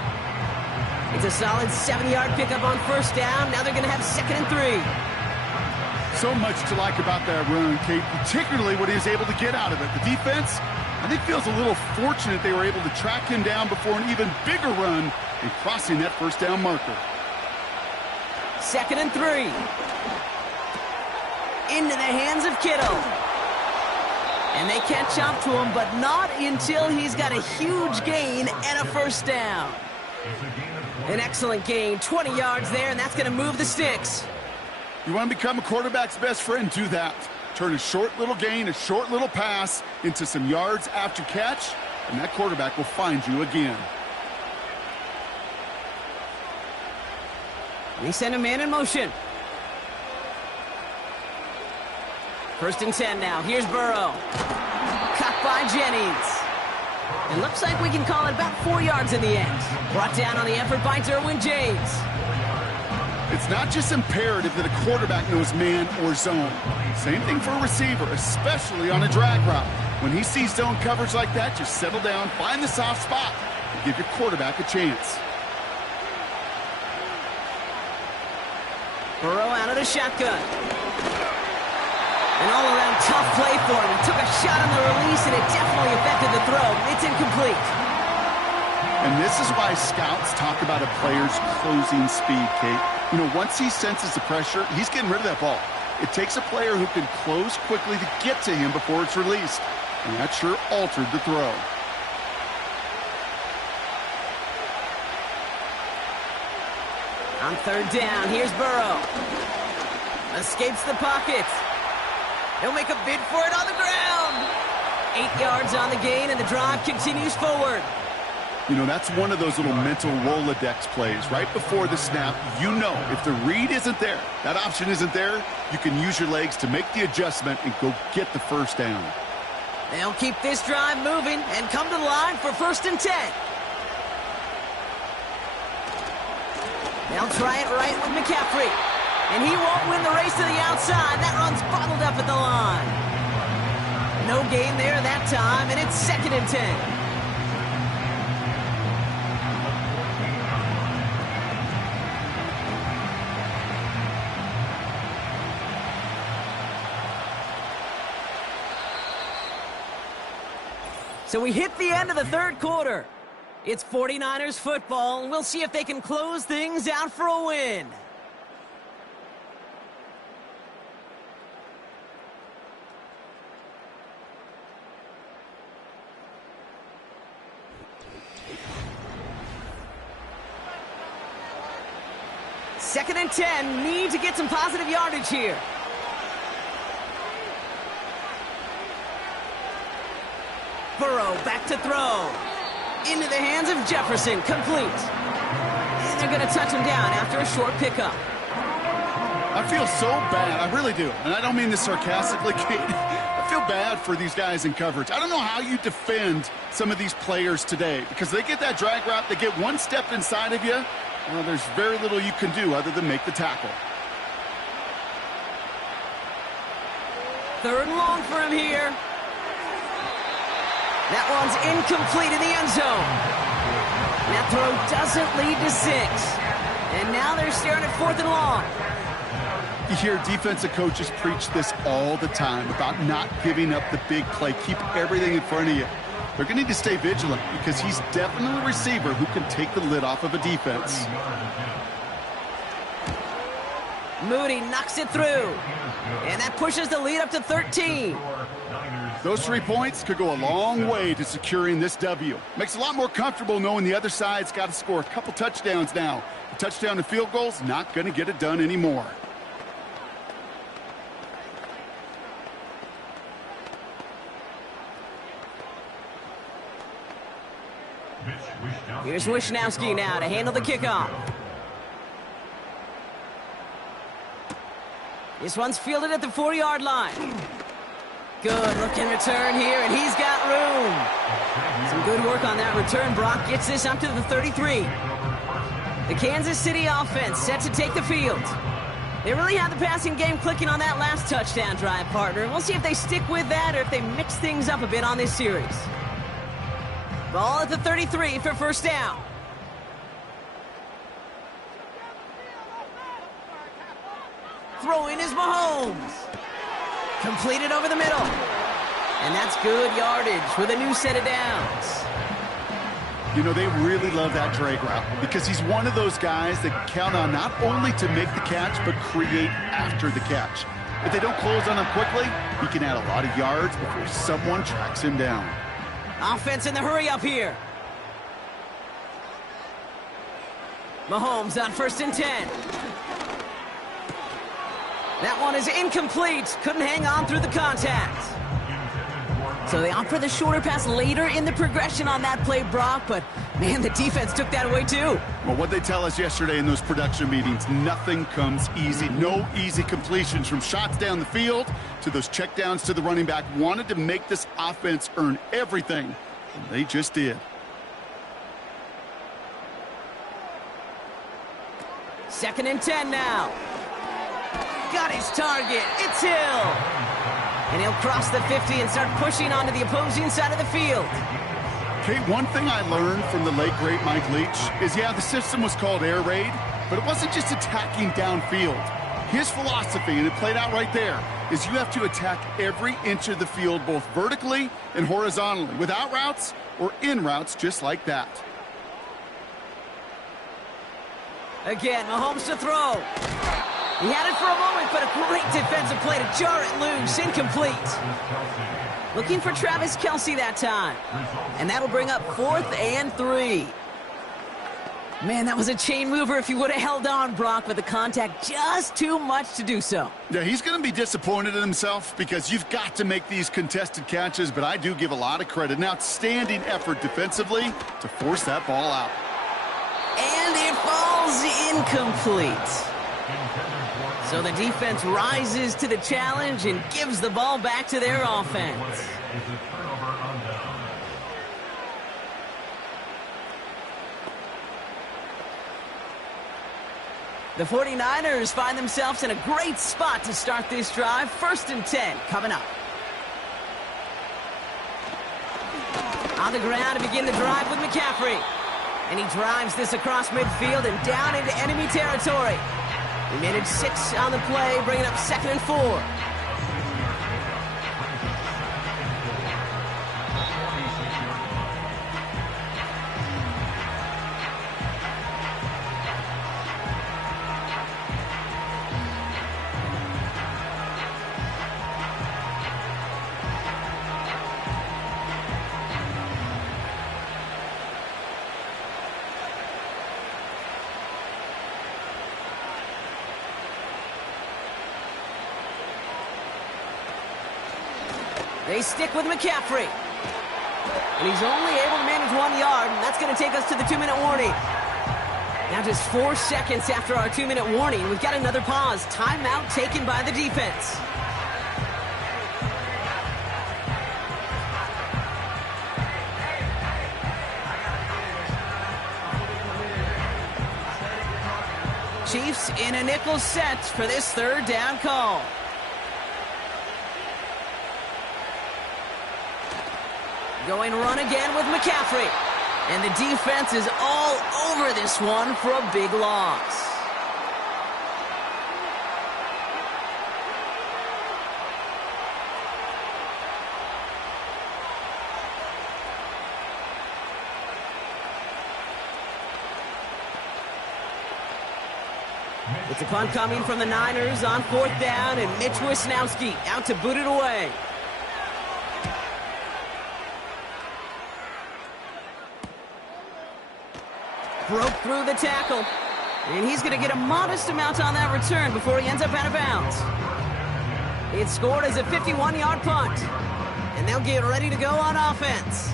It's a solid 7-yard pickup on first down. Now they're going to have 2nd and 3. So much to like about that run, Kate, particularly what he was able to get out of it. The defense, I think, feels a little fortunate they were able to track him down before an even bigger run and crossing that first down marker. 2nd and 3. Into the hands of Kittle. And they catch up to him, but not until he's got a huge gain and a first down. An excellent gain, 20 yards there, and that's going to move the sticks. You want to become a quarterback's best friend, do that. Turn a short little gain, a short little pass into some yards after catch, and that quarterback will find you again. They send a man in motion. 1st and 10 now. Here's Burrow. Cut by Jennings. It looks like we can call it about 4 yards in the end. Brought down on the effort by Derwin James. It's not just imperative that a quarterback knows man or zone. Same thing for a receiver, especially on a drag route. When he sees zone coverage like that, just settle down, find the soft spot, and give your quarterback a chance. Burrow out of the shotgun. An all-around tough play for him. He took a shot on the release, and it definitely affected the throw. It's incomplete. And this is why scouts talk about a player's closing speed, Kate. You know, once he senses the pressure, he's getting rid of that ball. It takes a player who can close quickly to get to him before it's released. And that sure altered the throw. On 3rd down, here's Burrow. Escapes the pocket. He'll make a bid for it on the ground. 8 yards on the gain, and the drive continues forward. You know, that's one of those little mental Rolodex plays. Right before the snap, you know if the read isn't there, that option isn't there, you can use your legs to make the adjustment and go get the first down. They'll keep this drive moving and come to the line for 1st and 10. They'll try it right with McCaffrey. And he won't win the race to the outside. That run's bottled up at the line. No gain there that time, and it's 2nd and 10. So we hit the end of the 3rd quarter. It's 49ers football, and we'll see if they can close things out for a win. Second and 10, need to get some positive yardage here. Burrow back to throw. Into the hands of Jefferson, complete. And they're going to touch him down after a short pickup. I feel so bad, I really do. And I don't mean this sarcastically, Kate. I feel bad for these guys in coverage. I don't know how you defend some of these players today, because they get that drag route, they get one step inside of you, well, there's very little you can do other than make the tackle. 3rd and long for him here. That one's incomplete in the end zone. That throw doesn't lead to 6. And now they're staring at 4th and long. You hear defensive coaches preach this all the time about not giving up the big play. Keep everything in front of you. They're going to need to stay vigilant because he's definitely a receiver who can take the lid off of a defense. Moody knocks it through. And that pushes the lead up to 13. Those 3 points could go a long way to securing this W. Makes it a lot more comfortable knowing the other side's got to score a couple touchdowns now. A touchdown and field goal's not going to get it done anymore. Here's Wishnowski now to handle the kickoff. This one's fielded at the 4-yard line. Good looking return here, and he's got room. Some good work on that return. Brock gets this up to the 33. The Kansas City offense set to take the field. They really had the passing game clicking on that last touchdown drive, partner. We'll see if they stick with that or if they mix things up a bit on this series. Ball at the 33 for first down. Throwing is Mahomes. Completed over the middle. And that's good yardage with a new set of downs. You know, they really love that drag route because he's one of those guys that count on not only to make the catch, but create after the catch. If they don't close on him quickly, he can add a lot of yards before someone tracks him down. Offense in the hurry up here. Mahomes on 1st and 10. That one is incomplete. Couldn't hang on through the contact. So they opt for the shorter pass later in the progression on that play, Brock. But, man, the defense took that away, too. Well, what they tell us yesterday in those production meetings, nothing comes easy. No easy completions from shots down the field to those checkdowns to the running back. Wanted to make this offense earn everything, and they just did. Second and 10 now. Got his target. It's Hill. And he'll cross the 50 and start pushing onto the opposing side of the field. Okay, one thing I learned from the late, great Mike Leach is, yeah, the system was called air raid, but it wasn't just attacking downfield. His philosophy, and it played out right there, is you have to attack every inch of the field, both vertically and horizontally, without routes or in routes just like that. Again, Mahomes to throw. He had it for a moment, but a great defensive play to jar it loose. Incomplete. Looking for Travis Kelce that time. And that'll bring up 4th and 3. Man, that was a chain mover if he would have held on, Brock, but the contact just too much to do so. Yeah, he's going to be disappointed in himself because you've got to make these contested catches, but I do give a lot of credit. An outstanding effort defensively to force that ball out. And it falls incomplete. So the defense rises to the challenge and gives the ball back to their offense. The 49ers find themselves in a great spot to start this drive. 1st and 10 coming up. On the ground to begin the drive with McCaffrey. And he drives this across midfield and down into enemy territory. He made it 6 on the play, bringing up 2nd and 4. They stick with McCaffrey. And he's only able to manage 1 yard, and that's going to take us to the 2-minute warning. Now just 4 seconds after our 2-minute warning, we've got another pause. Timeout taken by the defense. Chiefs in a nickel set for this 3rd down call. Going run again with McCaffrey. And the defense is all over this one for a big loss. It's a punt coming from the Niners on 4th down, and Mitch Wisnowski out to boot it away. Broke through the tackle, and he's going to get a modest amount on that return before he ends up out of bounds. It's scored as a 51-yard punt, and they'll get ready to go on offense.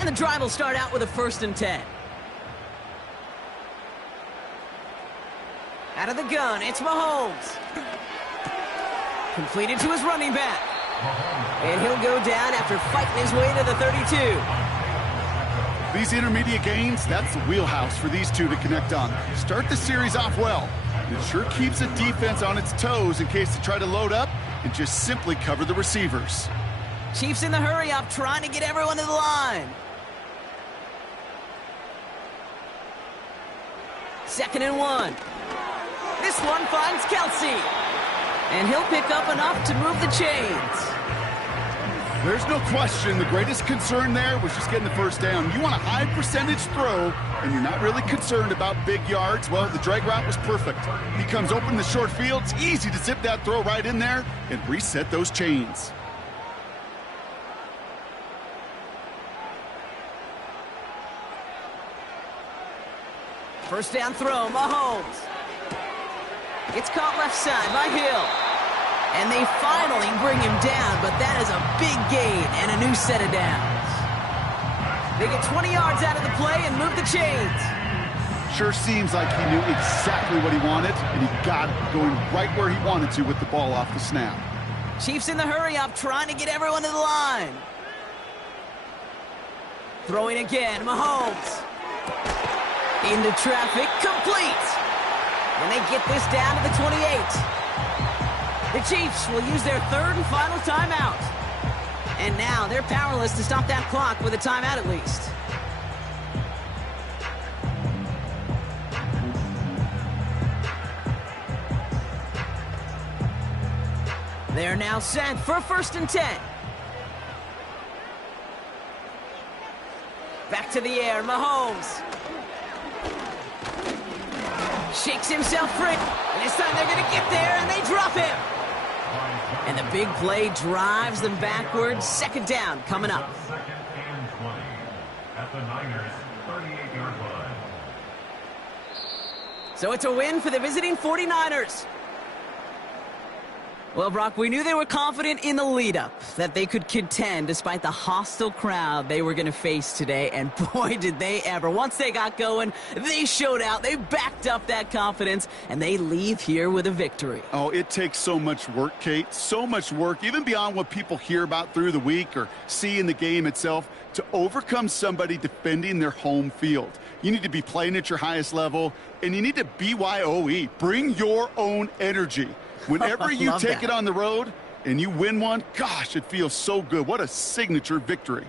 And the drive will start out with a 1st and 10. Out of the gun, it's Mahomes. Completed to his running back. And he'll go down after fighting his way to the 32. These intermediate gains, that's the wheelhouse for these two to connect on. Start the series off well. It sure keeps the defense on its toes in case they try to load up and just simply cover the receivers. Chiefs in the hurry up, trying to get everyone to the line. 2nd and 1. This one finds Kelsey. And he'll pick up enough to move the chains. There's no question the greatest concern there was just getting the 1st down. You want a high percentage throw, and you're not really concerned about big yards. Well, the drag route was perfect. He comes open in the short field. It's easy to zip that throw right in there and reset those chains. First down throw, Mahomes. It's caught left side by Hill. And they finally bring him down, but that is a big gain and a new set of downs. They get 20 yards out of the play and move the chains. Sure seems like he knew exactly what he wanted, and he got it going right where he wanted to with the ball off the snap. Chiefs in the hurry up, trying to get everyone to the line. Throwing again, Mahomes. Into traffic, complete. And they get this down to the 28. The Chiefs will use their 3rd and final timeout. And now they're powerless to stop that clock with a timeout at least. They're now set for 1st and 10. Back to the air, Mahomes. Shakes himself free. And this time they're going to get there, and they drop him. And the big play drives them backwards. 2nd down coming up. 2nd and 20 at the Niners' 38-yard line. So it's a win for the visiting 49ers. Well, Brock, we knew they were confident in the lead-up, that they could contend despite the hostile crowd they were going to face today. And boy, did they ever. Once they got going, they showed out. They backed up that confidence, and they leave here with a victory. Oh, it takes so much work, Kate, so much work, even beyond what people hear about through the week or see in the game itself, to overcome somebody defending their home field. You need to be playing at your highest level, and you need to BYOE. Bring your own energy. Whenever you take it on the road and you win one, gosh, it feels so good. What a signature victory.